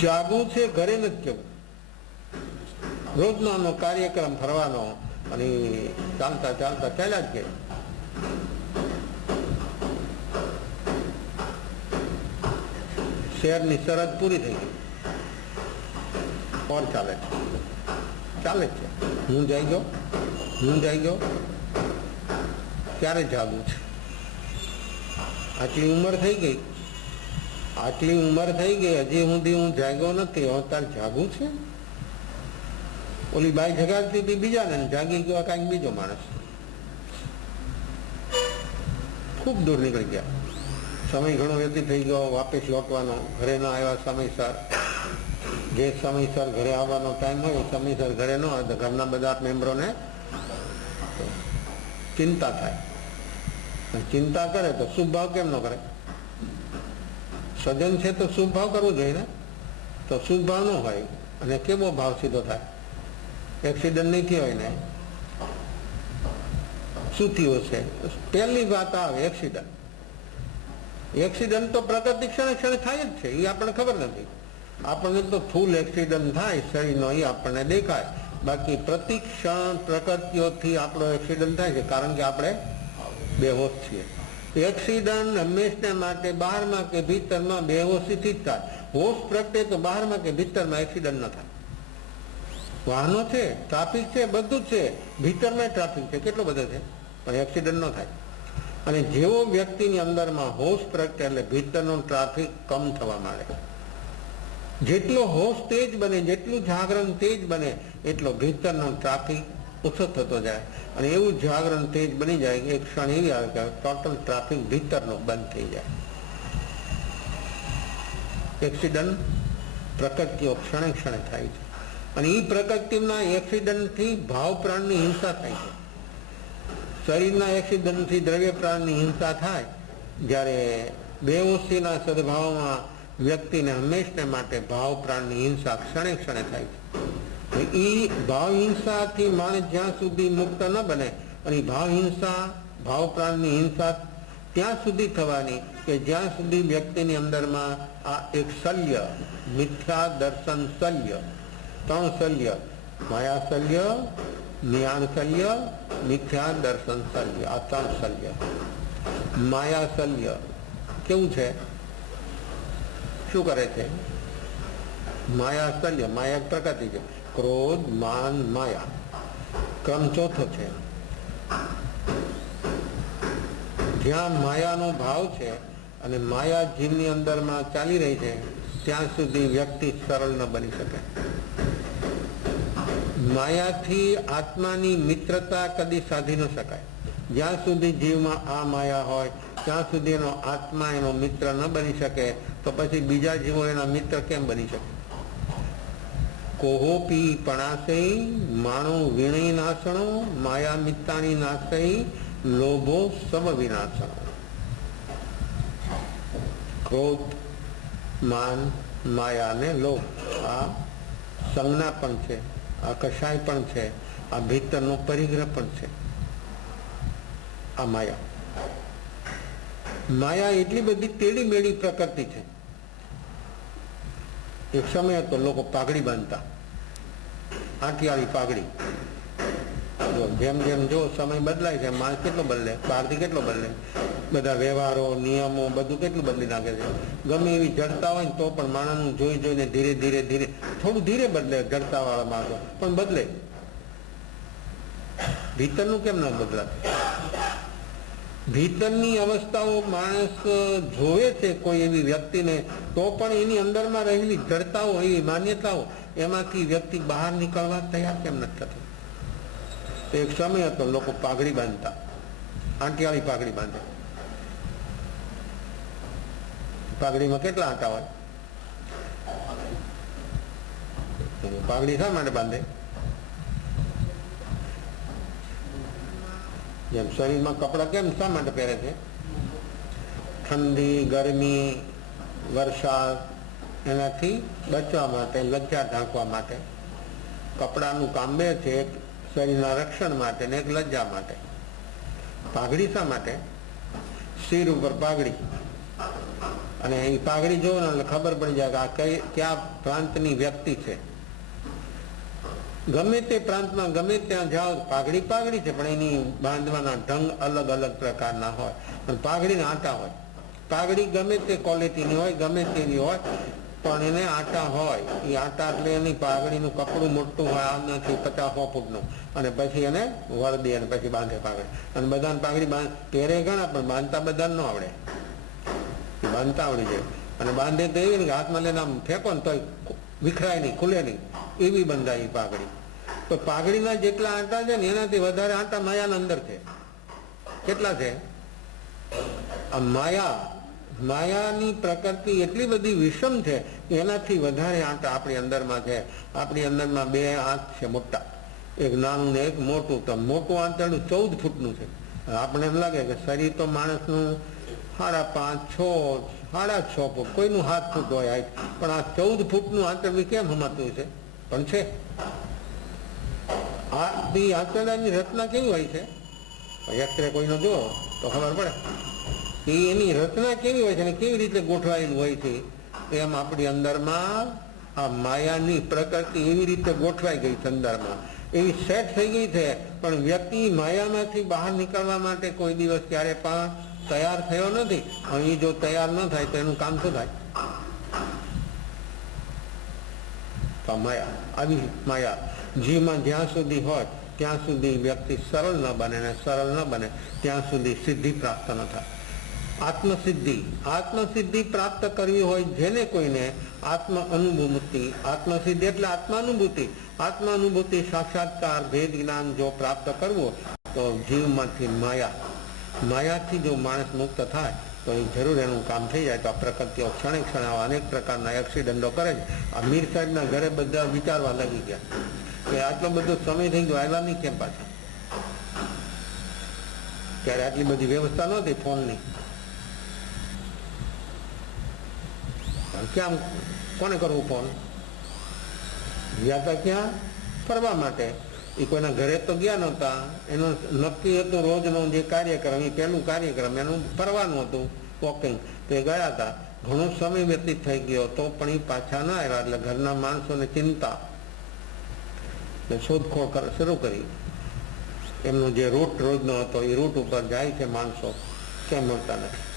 જાગવું છે, ઘરે નથી જવું. રોજનો આનો કાર્યક્રમ ફરવાનો, અને ચાલતા ચાલતા ચાલ્યા જ ગયા. શહેરની સરહદ પૂરી થઈ ગઈ, ઓર ચાલે છે, ચાલે છે. હું જાગ્યો, હું જાગ્યો. ક્યારે જાગવું છે? આટલી ઉંમર થઈ ગઈ, આટલી ઉંમર થઈ ગઈ, હજી સુધી હું જાગ્યો નથી, હવે તાર જાગવું છે? ઓલી બાઈ જગાડતી હતી બીજાને, જાગી ગયો કાંઈક બીજો માણસ. ખૂબ દૂર નીકળી ગયા, સમય ઘણો વ્યતીત થઈ ગયો. વાપસ લौटવાનો, ઘરે ન આવ્યા સમયસર. જે સમયસર ઘરે આવવાનો ટાઈમ હોય સમયસર ઘરે ન આવે તો ઘરના બધા મેમ્બરોને ચિંતા થાય. ચિંતા કરે તો શુભ ભાવ કેમ ન કરે? સજ્જન છે તો શુભ ભાવ કરવો જોઈએ ને. તો શુભ ભાવ ન હોય અને કેવો ભાવ સીધો થાય? એક્સિડન્ટ નહીં થયો હોય ને, શું થયું છે? પહેલી વાત આવે એક્સિડન્ટ. એક્સિડન્ટ તો પ્રકૃતિ ક્ષણે ક્ષણે થાય જ છે, એ આપણને ખબર નથી. આપણને તો ફૂલ એક્સિડન્ટ થાય શરીરનો એ આપણને દેખાય, બાકી પ્રતિક્ષણ પ્રકૃતિઓથી આપણો એક્સિડન્ટ થાય છે, કારણ કે આપણે બેહોશ છીએ. એક્સિડન્ટ હંમેશને માટે બહારમાં કે ભીતરમાં બેહોશીથી જ થાય. હોશ પ્રગટે તો બહારમાં કે ભીતરમાં એક્સિડન્ટ ન થાય. વાહનો છે, ટ્રાફિક છે, બધું જ છે, ભીતરમાં ટ્રાફિક છે, કેટલો બધો છે, પણ એક્સિડન્ટ ન થાય. અને જેવો વ્યક્તિની અંદરમાં હોશ પ્રગટે એટલે ભીતરનો ટ્રાફિક કમ થવા માંડે. જેટલો હોશ તેજ બને, જેટલું જાગરણ તેજ બને, એટલો ભીતરનો ટ્રાફિક ઓછો થતો જાય. અને એવું જાગરણ તેજ બની જાય કે એક ક્ષણ એવી આવે કે ટોટલ ટ્રાફિક ભીતરનો બંધ થઈ જાય. એક્સિડન્ટ પ્રકૃતિઓ ક્ષણે ક્ષણે થાય છે. અને એ પ્રકૃતિના એક્સિડન્ટથી ભાવ પ્રાણની હિંસા થાય છે. શરીરના એક્સિડન્ટથી દ્રવ્ય પ્રાણની હિંસા થાય. જ્યારે બેહોશીના સદભાવમાં વ્યક્તિને હંમેશને માટે ભાવ પ્રાણની હિંસા ક્ષણે ક્ષણે થાય છે. એ ભાવ હિંસાથી માણસ જ્યાં સુધી મુક્ત ન બને, અને ભાવ હિંસા, ભાવ પ્રાણની હિંસા ત્યાં સુધી થવાની કે જ્યાં સુધી વ્યક્તિની અંદરમાં આ એક શલ્ય, મિથ્યા દર્શન શલ્ય, ત્રણ શલ્ય, માયા શલ્ય, જ્ઞાન શલ્ય, મિથ્યા દર્શન શલ્ય, આ ત્રણ શલ્ય. માયા શલ્ય કેવું છે? શું કરે છે? માયા શલ્ય, માયા પ્રકૃતિ છે. ક્રોધ, માન, માયા, ક્રમ ચોથો છે. જ્યાં માયાનો ભાવ છે અને માયા જીવની અંદરમાં ચાલી રહી છે ત્યાં સુધી વ્યક્તિ સરળ ન બની શકે. માયાથી આત્માની મિત્રતા કદી સાધી ન શકાય. જ્યાં સુધી જીવમાં આ માયા હોય ત્યાં સુધી એનો આત્મા એનો મિત્ર ન બની શકે, તો પછી બીજા જીવો એના મિત્ર કેમ બની શકે? કોહોપી પણાસઈ માણો વિણય નાશણો માયા મિત્તાની નાશઈ લોભો સબ વિનાશણો. ક્રોધ, માન, માયા ને લોભ આ સંજ્ઞા પણ છે, આ કષાય પણ છે, આ ભીતરનો પરિગ્રહ પણ છે. આ માયા, માયા એટલી બધી ટેડી મેળી પ્રકૃતિ છે. એક સમય તો લોકો પાઘડી બાંધતા, આંટિયાળી પાઘડી. જો જેમ જેમ જો સમય બદલાય છે, માણસ કેટલો બદલે, બહારથી કેટલો બદલે, બધા વ્યવહારો, નિયમો બધું કેટલું બદલી નાખે છે. ગમે એવી જડતા હોય ને તો પણ માણસનું જોઈ જોઈને ધીરે ધીરે ધીરે થોડું ધીરે બદલે જડતા વાળા માણસો, પણ બદલે. ભીતરનું કેમ ના બદલાતું? ભીતરની અવસ્થાઓ માણસ જોવે છે કોઈ એવી વ્યક્તિને, તો પણ એની અંદરમાં રહેલી જડતાઓ, એવી માન્યતાઓ, એમાંથી વ્યક્તિ બહાર નીકળવા તૈયાર કેમ નથી થતો? એક સમય હતો લોકો પાઘડી બાંધતા, આંટિયાળી પાઘડી બાંધે. પાઘડીમાં કેટલા આંટા હોય? પાઘડી શા માટે બાંધે? જેમ શરીરમાં કપડા કેમ શા માટે પહેરે છે? ઠંડી, ગરમી, વરસાદ એનાથી બચવા માટે, લજ્જા ઢાંકવા માટે. કપડાનું કામ બે છે, એક શરીરના રક્ષણ માટે ને એક લજ્જા માટે. પાઘડી શા માટે? શિર ઉપર પાઘડી, અને એ પાઘડી જોવો ને એટલે ખબર પડી જાય કે આ કયા પ્રાંતની વ્યક્તિ છે. ગમે તે પ્રાંતમાં ગમે ત્યાં જાઓ, પાઘડી પાઘડી છે, પણ એની બાંધવાના ઢંગ અલગ અલગ પ્રકારના હોય. અને પાઘડીના આંટા હોય. પાઘડી ગમે તે ક્વોલિટીની હોય, ગમે તેની હોય, પણ એને આંટા હોય. એ આંટા એટલે એની પાઘડીનું કપડું મોટું હોય, આનાથી 50-100 ફૂટનું, અને પછી એને વળદી અને પછી બાંધે પાઘડી. અને બધાને પાઘડી પહેરે ઘણા, પણ બાંધતા બધાને ન આવડે. બાંધતા આવડી જાય. અને બાંધે તો એવી ને કે હાથમાં લઈને આમ ફેંકો ને તો વિખરાય નહીં, ખુલે નહીં, એવી બંધાય પાઘડી. તો પાઘડીના જેટલા આંટા છે ને એનાથી વધારે આંટા માયાના અંદર છે. કેટલા છે? આ માયાની પ્રકૃતિ એટલી બધી વિષમ છે કે એનાથી વધારે આંટા આપણી અંદરમાં છે. આપણી અંદરમાં 2 આંત છે મોટા, એક નાનું ને એક મોટું. તો મોટું આંતરડું 14 ફૂટનું છે. આપણે એમ લાગે કે શરીર તો માણસનું 5.5, 6, 6.5 ફૂટ, કોઈનું 7 ફૂટ હોય હાઈટ, પણ આ 14 ફૂટનું આંતરડું કેમ હમાતું છે? પણ છે. આ આંતરડાની રચના કેવી હોય છે? એક્સરે કોઈનો જુઓ તો ખબર પડે કે એની રચના કેવી હોય છે અને કેવી રીતે ગોઠવાયેલું હોય છે. એમ આપણી અંદરમાં આ માયાની પ્રકૃતિ એવી રીતે ગોઠવાઈ ગઈ છે, અંદરમાં એવી સેટ થઈ ગઈ છે. પણ વ્યક્તિ માયામાંથી બહાર નીકળવા માટે કોઈ દિવસ ક્યારે પણ તૈયાર થયો નથી. અહીં જો તૈયાર ન થાય તો એનું કામ શું થાય? તો માયા, આવી માયા જીવમાં જ્યાં સુધી હોય ત્યાં સુધી વ્યક્તિ સરળ ન બને, ને સરળ ન બને ત્યાં સુધી સિદ્ધિ પ્રાપ્ત ન થાય. આત્મસિદ્ધિ પ્રાપ્ત કરવી હોય જેને કોઈને આત્મ અનુભૂતિ, આત્મસિદ્ધિ એટલે આત્માનુભૂતિ સાક્ષાત્કાર ભેદ જ્ઞાન જો પ્રાપ્ત કરવું તો જીવમાંથી માયાથી જો માણસ મુક્ત થાય તો એ જરૂર એનું કામ થઈ જાય. તો આ પ્રકૃતિઓ ક્ષણે ક્ષણે અનેક પ્રકારના એક્સિડન્ટો કરે છે. આ મીર સાહેબના ઘરે બધા વિચારવા લાગી ગયા કે આટલો બધો સમય થઈ ગયો, આવ્યા નહીં કેમ પાછા? ત્યારે આટલી બધી વ્યવસ્થા નહોતી ફોનની. ક્યાં કોને કરવું ફોન? ગયા હતા ક્યાં? ફરવા માટે. એ કોઈના ઘરે તો ગયા નહોતા. એનું નક્કી હતું રોજનો જે કાર્યક્રમ, એ પહેલું કાર્યક્રમ એનું ફરવાનું હતું, વોકિંગ. તો એ ગયા હતા. ઘણો સમય વ્યતીત થઈ ગયો તો પણ એ પાછા ના આવ્યા. એટલે ઘરના માણસોને ચિંતા, શોધખોળ શરૂ કરી. એમનો જે રૂટ રોજનો હતો એ રૂટ ઉપર જાય છે માણસો, કેમ મળતા નથી.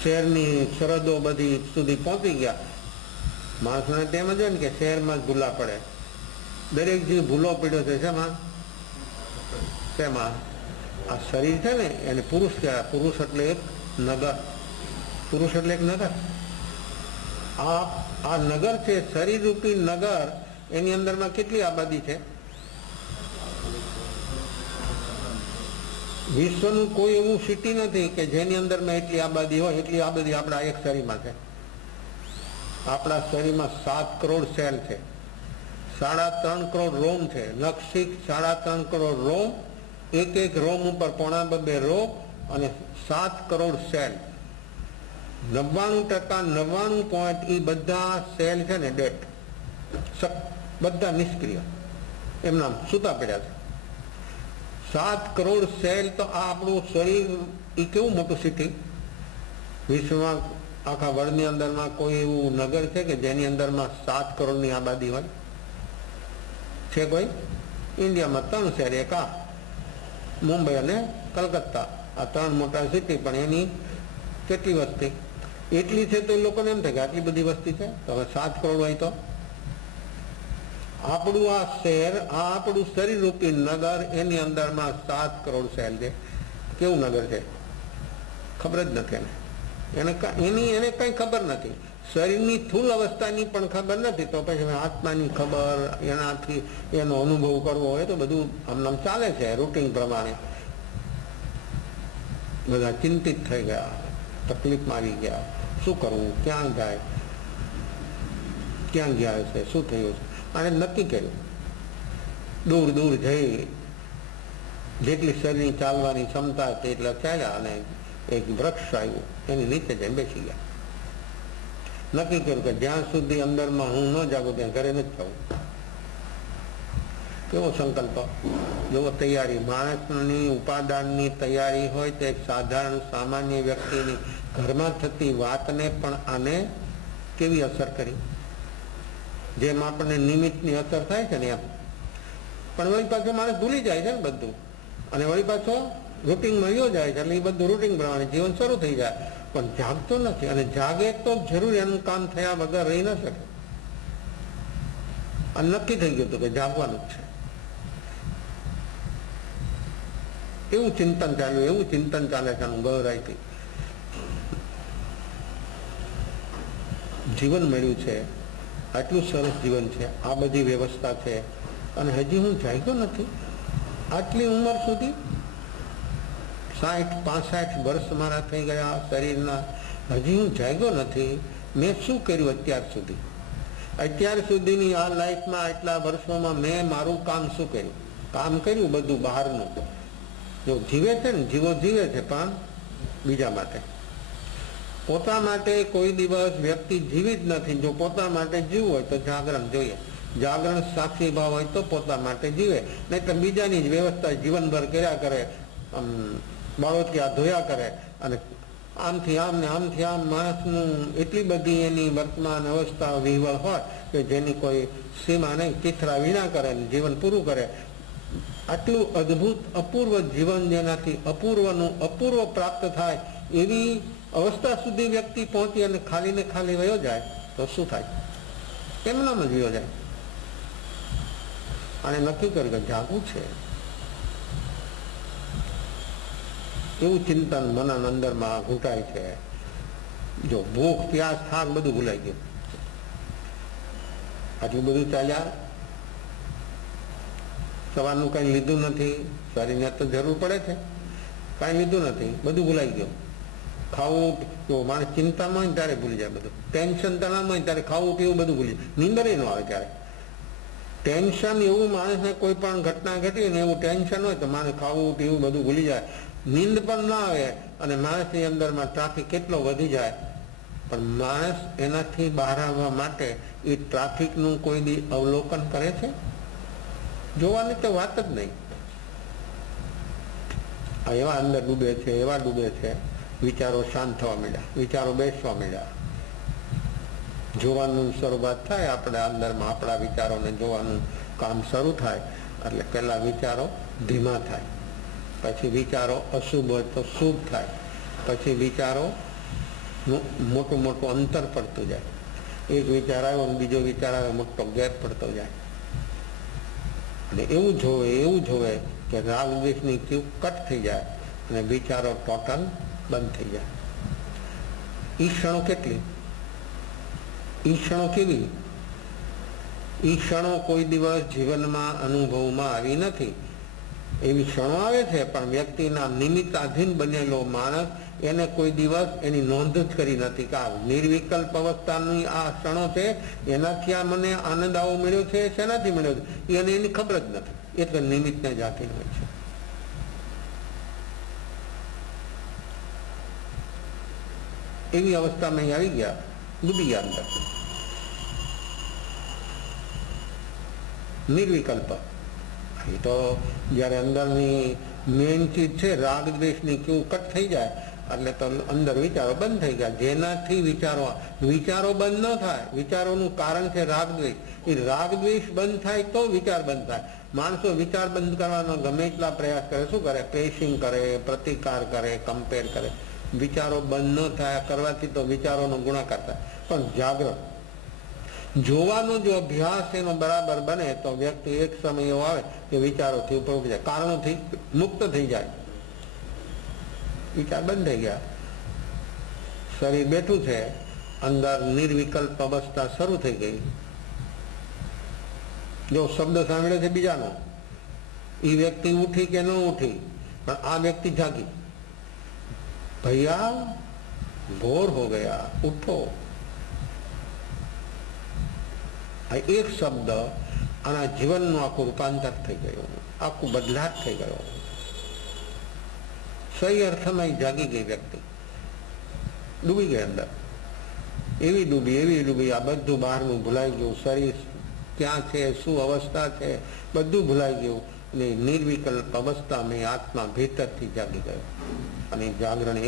શહેરની સરહદો બધી સુધી પહોંચી ગયા. માણસોને તેમ જ હોય ને કે શહેરમાં જ ભૂલા પડે. દરેક જે ભૂલો પડ્યો છે શેમાં? આ શરીર છે ને એને પુરુષ કહેવાય. પુરુષ એટલે એક નગર. આ નગર છે, શરીર રૂપી નગર. એની અંદરમાં કેટલી આબાદી છે? વિશ્વનું કોઈ એવું સિટી નથી કે જેની અંદરમાં એટલી આબાદી હોય. એટલી આબાદી આપણા એક શરીરમાં છે. આપણા શરીરમાં 7 કરોડ સેલ છે, 3.5 કરોડ રોમ છે. લક્ષિક 3.5 કરોડ રોમ, એક રોમ ઉપર 1.25 રોમ અને 7 કરોડ સેલ. 99% પોઈન્ટ એ બધા સેલ છે ને ડેટ, બધા નિષ્ક્રિય, એમના સૂતા પડ્યા છે. 7 કરોડ સેલ. તો આ આપણું શરીર એ કેવું મોટું સિટી. વિશ્વમાં આખા વર્લ્ડની અંદરમાં કોઈ એવું નગર છે કે જેની અંદરમાં 7 કરોડની આબાદી હોય છે? કોઈ? ઇન્ડિયામાં 3 શહેર, એક આ મુંબઈ અને કલકત્તા, આ 3 મોટા સિટી. પણ એની કેટલી વસ્તી? એટલી છે તો એ લોકોને એમ થાય કે આટલી બધી વસ્તી છે. તો હવે 7 કરોડ હોય તો આપણું આ શહેર, આ આપણું શરીર રૂપી નગર, એની અંદરમાં 7 કરોડ સેલ છે. કેવું નગર છે? ખબર જ નથી એને કઈ ખબર નથી. શરીરની સ્થૂળ અવસ્થાની પણ ખબર નથી. તો પછી આત્માની ખબર, એનાથી એનો અનુભવ કરવો હોય તો બધું આમ ચાલે છે રૂટીન પ્રમાણે. બધા ચિંતિત થઈ ગયા, તકલીફમાં આવી ગયા. શું કરવું? ક્યાં જાય? ક્યાં ગયા છે? શું થયું છે? અને નક્કી કર્યું દૂર દૂર જઈ જેટલી શરીરની ચાલવાની ક્ષમતા હતી એટલે ચાલ્યા. અને એક વૃક્ષ આવ્યું, એની નીચે જઈને બેસી ગયા. નક્કી કર્યું કે જ્યાં સુધી અંદરમાં હું ન જાગું ત્યાં ઘરે નથી જવું. કેવો સંકલ્પ! જેવો તૈયારી, માણસની ઉપાદાનની તૈયારી હોય તો એક સાધારણ સામાન્ય વ્યક્તિની ઘરમાં થતી વાતને પણ આને કેવી અસર કરી? જેમ આપણને નિમિત્તની અસર થાય છે ને એમ. પણ વળી પાછો માણસ ભૂલી જાય છે ને બધું, અને વળી પાછો રૂટીનમાં વયો જાય છે. એટલે એ બધું રૂટીન પ્રમાણે જીવન શરૂ થઈ જાય, પણ જાગતો નથી. અને જાગે તો જરૂર એનું કામ થયા વગર રહી ન શકે. અને નક્કી થઈ ગયું હતું કે જાગવાનું જ છે. એવું ચિંતન ચાલે છે ગહરાઈથી. જીવન મળ્યું છે, આટલું સરસ જીવન છે, આ બધી વ્યવસ્થા છે, અને હજી હું જાગ્યો નથી. આટલી ઉંમર સુધી 60-65 વર્ષ મારા થઈ ગયા શરીરના, હજી હું જાગ્યો નથી. મેં શું કર્યું અત્યાર સુધીની આ લાઈફમાં, આટલા વર્ષોમાં મેં મારું કામ શું કર્યું? કામ કર્યું બધું બહારનું. જો જીવે છે ને, જીવો જીવે છે પણ બીજા માટે. પોતા માટે કોઈ દિવસ વ્યક્તિ જીવી જ નથી. જો પોતા માટે જીવવું હોય તો જાગરણ જોઈએ. જાગરણ સાક્ષી ભાવ હોય તો પોતા માટે જીવે, નહીં તો બીજાની જ વ્યવસ્થા જીવનભર કર્યા કરે, બાળોતિયા ધોયા કરે. અને આમથી આમ ને આમથી આમ માણસનું એટલી બધી એની વર્તમાન અવસ્થા વિહવળ હોય કે જેની કોઈ સીમા નહીં. ચિથરા વિના કરે ને જીવન પૂરું કરે. આટલું અદ્ભુત અપૂર્વ જીવન જેનાથી અપૂર્વનું અપૂર્વ પ્રાપ્ત થાય એવી અવસ્થા સુધી વ્યક્તિ પહોંચી અને ખાલી ને ખાલી વયો જાય તો શું થાય? એમનામ જ વયો જાય. અને નક્કી કર્યું કે જાગવું છે એવું ચિંતન મનન અંદરમાં ઘૂંટાય છે. જો ભૂખ પ્યાસ થાક બધું ભૂલાઈ ગયું. આટલું બધું ચાલ્યા, સવારનું કઈ લીધું નથી, શરીરને તો જરૂર પડે છે, કઈ લીધું નથી, બધું ભૂલાઈ ગયું. ખાવું જો માણસ ચિંતામાં ત્યારે ભૂલી જાય બધું, ટેન્શન તણાવમાં ત્યારે ખાવું પીવું બધું ભૂલી જાય, નીંદર ન આવે ત્યારે. ટેન્શન એવું માણસને કોઈ પણ ઘટના ઘટી ને એવું ટેન્શન હોય તો માણસ ખાવું પીવું બધું ભૂલી જાય, નીંદ પણ ના આવે અને માણસની અંદરમાં ટ્રાફિક કેટલો વધી જાય. પણ માણસ એનાથી બહાર આવવા માટે એ ટ્રાફિકનું કોઈ દી અવલોકન કરે છે? જોવાની તો વાત જ નહીં. આ એવા અંદર ડૂબે છે, એવા ડૂબે છે, વિચારો શાંત થવા માંડ્યા, વિચારો બેસવા માંડ્યા. જોવાનું શરૂઆત થાય આપણે અંદરમાં, આપણા વિચારોને જોવાનું કામ શરૂ થાય એટલે પહેલા વિચારો ધીમા થાય, પછી વિચારો અશુભ હોય તો શુભ થાય, પછી વિચારો મોટું મોટું અંતર પડતું જાય. એક વિચાર આવ્યો અને બીજો વિચાર આવ્યો, મોટો ગેપ પડતો જાય. અને એવું જોવે કે રાગ દ્વેષની ક્યુ કટ થઈ જાય અને વિચારો ટોટલ બંધ થઈ જાય. ઈ ક્ષણો કેટલી, ઈ ક્ષણો કેવી? ઈ ક્ષણો કોઈ દિવસ જીવનમાં અનુભવમાં આવી નથી. એવી ક્ષણો આવે છે પણ વ્યક્તિના નિમિત્તાધીન બનેલો માણસ એને કોઈ દિવસ એની નોંધ જ કરી નથી કે આ નિર્વિકલ્પ અવસ્થાની આ ક્ષણો છે, એનાથી આ મને આનંદ આવો મળ્યો છે, શેનાથી મળ્યો છે એને એની ખબર જ નથી. એટલે નિમિત્તને જાતી હોય છે. એવી અવસ્થામાં આવી ગયા, ડૂબી ગયા અંદર. નિર્વિકલ્પ એ તો જયારે અંદરની મેન ચીજ છે રાગ દ્વેષની ક્યુ કટ થઈ જાય એટલે તો અંદર વિચારો બંધ થઈ ગયા. જેનાથી વિચારો બંધ ન થાય, વિચારોનું કારણ છે રાગ દ્વેષ. એ રાગ દ્વેષ બંધ થાય તો વિચાર બંધ થાય. માણસો વિચાર બંધ કરવાનો ગમે એટલા પ્રયાસ કરે, શું કરે? પ્રેસિંગ કરે, પ્રતિકાર કરે, કમ્પેર કરે. વિચારો બંધ ન થાય કરવાથી તો વિચારોનો ગુણાકાર થાય. પણ જાગૃત જોવાનો જો અભ્યાસ એનો બરાબર બને તો વ્યક્તિ એક સમય એવો આવે કે વિચારોથી ઉપર ઉઠી જાય, કારણોથી મુક્ત થઈ જાય. વિચાર બંધ થઈ ગયા, શરીર બેઠું છે, અંદર નિર્વિકલ્પ અવસ્થા શરૂ થઈ ગઈ. જો શબ્દ સાંભળે છે બીજાનો, એ વ્યક્તિ ઉઠી કે ન ઉઠી, પણ આ વ્યક્તિ જાગી. ભૈયા ભોર હો ગયા, ઉઠો. આ એક શબ્દ આના જીવનનું આખું રૂપાંતર થઈ ગયું, આખું બદલાટ થઈ ગયો. સહી અર્થમાં જાગી ગઈ વ્યક્તિ, ડૂબી ગઈ અંદર. એવી ડૂબી આ બધું બહારનું ભૂલાઈ ગયું. શરીર ક્યાં છે, શું અવસ્થા છે, બધું ભૂલાઈ ગયું. અને નિર્વિકલ્પ અવસ્થામાં આત્મા ભીતરથી જાગી ગયો. અને જાગરણ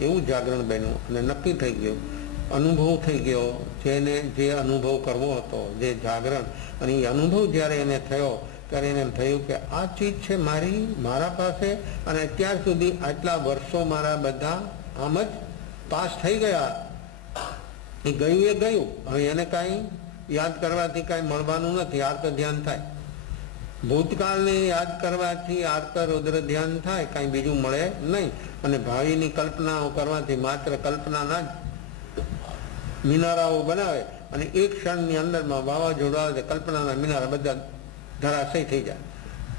એવું જાગરણ બન્યું અને નક્કી થઈ ગયું, અનુભવ થઈ ગયો. જે અનુભવ કરવો હતો, જે જાગરણ, અને એ અનુભવ જ્યારે એને થયો ત્યારે એને થયું કે આ ચીજ છે મારા પાસે, અને અત્યાર સુધી આટલા વર્ષો મારા બધા આમ જ પાસ થઈ ગયા. એ ગયું. હવે એને કાંઈ યાદ કરવાથી કાંઈ મળવાનું નથી. આર્ત ધ્યાન થાય, ભૂતકાળને યાદ કરવાથી આર્ત રુદ્ર ધ્યાન થાય, કાંઈ બીજું મળે નહીં. અને ભાવિની કલ્પનાઓ કરવાથી માત્ર કલ્પનાના જ મિનારાઓ બનાવે અને એક ક્ષણની અંદરમાં વાવાઝોડું આવે, કલ્પનાના મિનારા બધા ધરાશય થઈ જાય.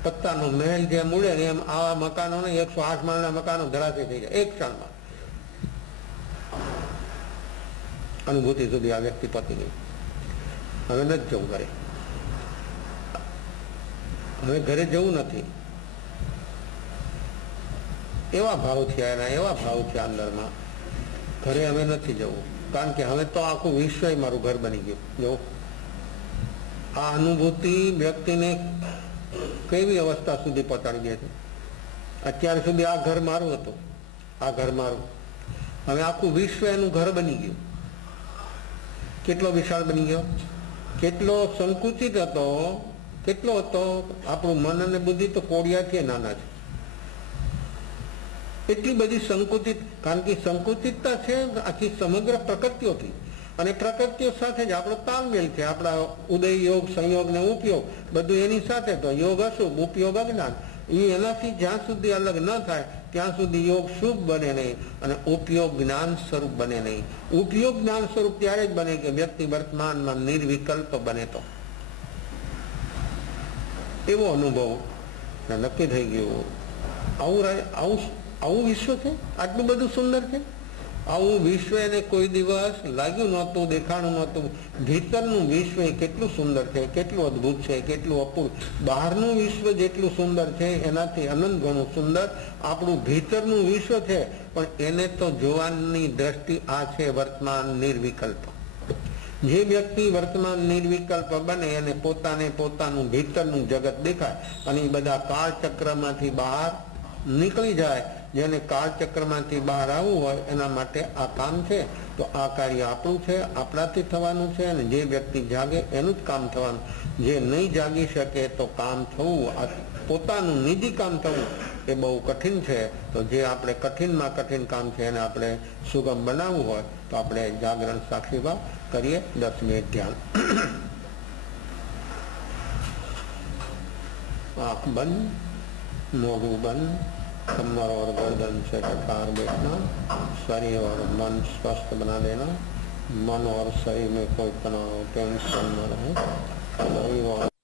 પત્તાનો મહેલ જેમ ઉડે ને એમ આવા મકાનો ને 108 માળના મકાનો ધરાશય થઈ જાય એક ક્ષણમાં. અનુભૂતિ સુધી આ વ્યક્તિ પહોંચી ગઈ. હવે નથી જવું ઘરે, હવે ઘરે જવું નથી. એવા ભાવ છે અંદરમાં, ઘરે હવે નથી જવું. કારણ કે હવે તો આખું વિશ્વ મારું ઘર બની ગયું. જો આ અનુભૂતિ વ્યક્તિને કેવી અવસ્થા સુધી પહોંચાડી દે છે. અત્યાર સુધી આ ઘર મારું હતું, આ ઘર મારું, હવે આખું વિશ્વ એનું ઘર બની ગયું. કેટલો વિશાળ બની ગયો, કેટલો સંકુચિત હતો કેટલો હતો? આપણું મન અને બુદ્ધિ તો કોડિયાથી નાના છે. એટલી બધી સંકુચિત, કારણ કે સંકુચિતતા છે આખી સમગ્ર પ્રકૃતિઓથી, અને પ્રકૃતિઓ સાથે જ આપણો તાલમેલ છે. આપણા ઉદય, યોગ, સંયોગ ને ઉપયોગ બધું એની સાથે. તો યોગ અશુભ, ઉપયોગ અજ્ઞાન, એ એનાથી જ્યાં સુધી અલગ ન થાય ત્યાં સુધી યોગ શુભ બને નહીં અને ઉપયોગ જ્ઞાન સ્વરૂપ બને નહીં. ઉપયોગ જ્ઞાન સ્વરૂપ ત્યારે જ બને કે વ્યક્તિ વર્તમાનમાં નિર્વિકલ્પ બને. તો એવો અનુભવ નક્કી થઈ ગયો. આવું વિશ્વ છે, આટલું બધું સુંદર છે. આવું વિશ્વ એને કોઈ દિવસ લાગ્યું નહોતું, દેખાણું નહોતું. ભીતરનું વિશ્વ કેટલું સુંદર છે, કેટલું અદભુત છે, કેટલું અપૂર્વ. બહારનું વિશ્વ જેટલું સુંદર છે એનાથી અનંત ગણું સુંદર આપણું ભીતરનું વિશ્વ છે. પણ એને તો જોવાની દ્રષ્ટિ આ છે વર્તમાન નિર્વિકલ્પ. જે વ્યક્તિ વર્તમાન નિર્વિકલ્પ બને એને પોતાનું ભીતરનું જગત દેખાય અને એ બધા કાળચક્રમાંથી બહાર નીકળી જાય. જેને કાળચક્રમાંથી બહાર આવવું હોય એના માટે આ કામ છે. તો આ કાર્ય આપણું છે, આપણાથી થવાનું છે. અને જે વ્યક્તિ જાગે એનું જ કામ થવાનું. જે નહીં જાગી શકે તો કામ થવું, પોતાનું નિજી કામ થવું એ બહુ કઠિન છે. તો જે આપણે કઠિનમાં કઠિન કામ છે એને આપણે સુગમ બનાવવું હોય તો આપણે જાગરણ સાક્ષીભાવ કરીએ. 10 મિનિટ ધ્યાન. आँख बंद, मोढ़ू बंद, कमर और गर्दन से कटार बैठना, शरीर और मन स्वस्थ बना लेना. मन और शरीर में कोई तनाव, टेंशन न रहे. शरीर और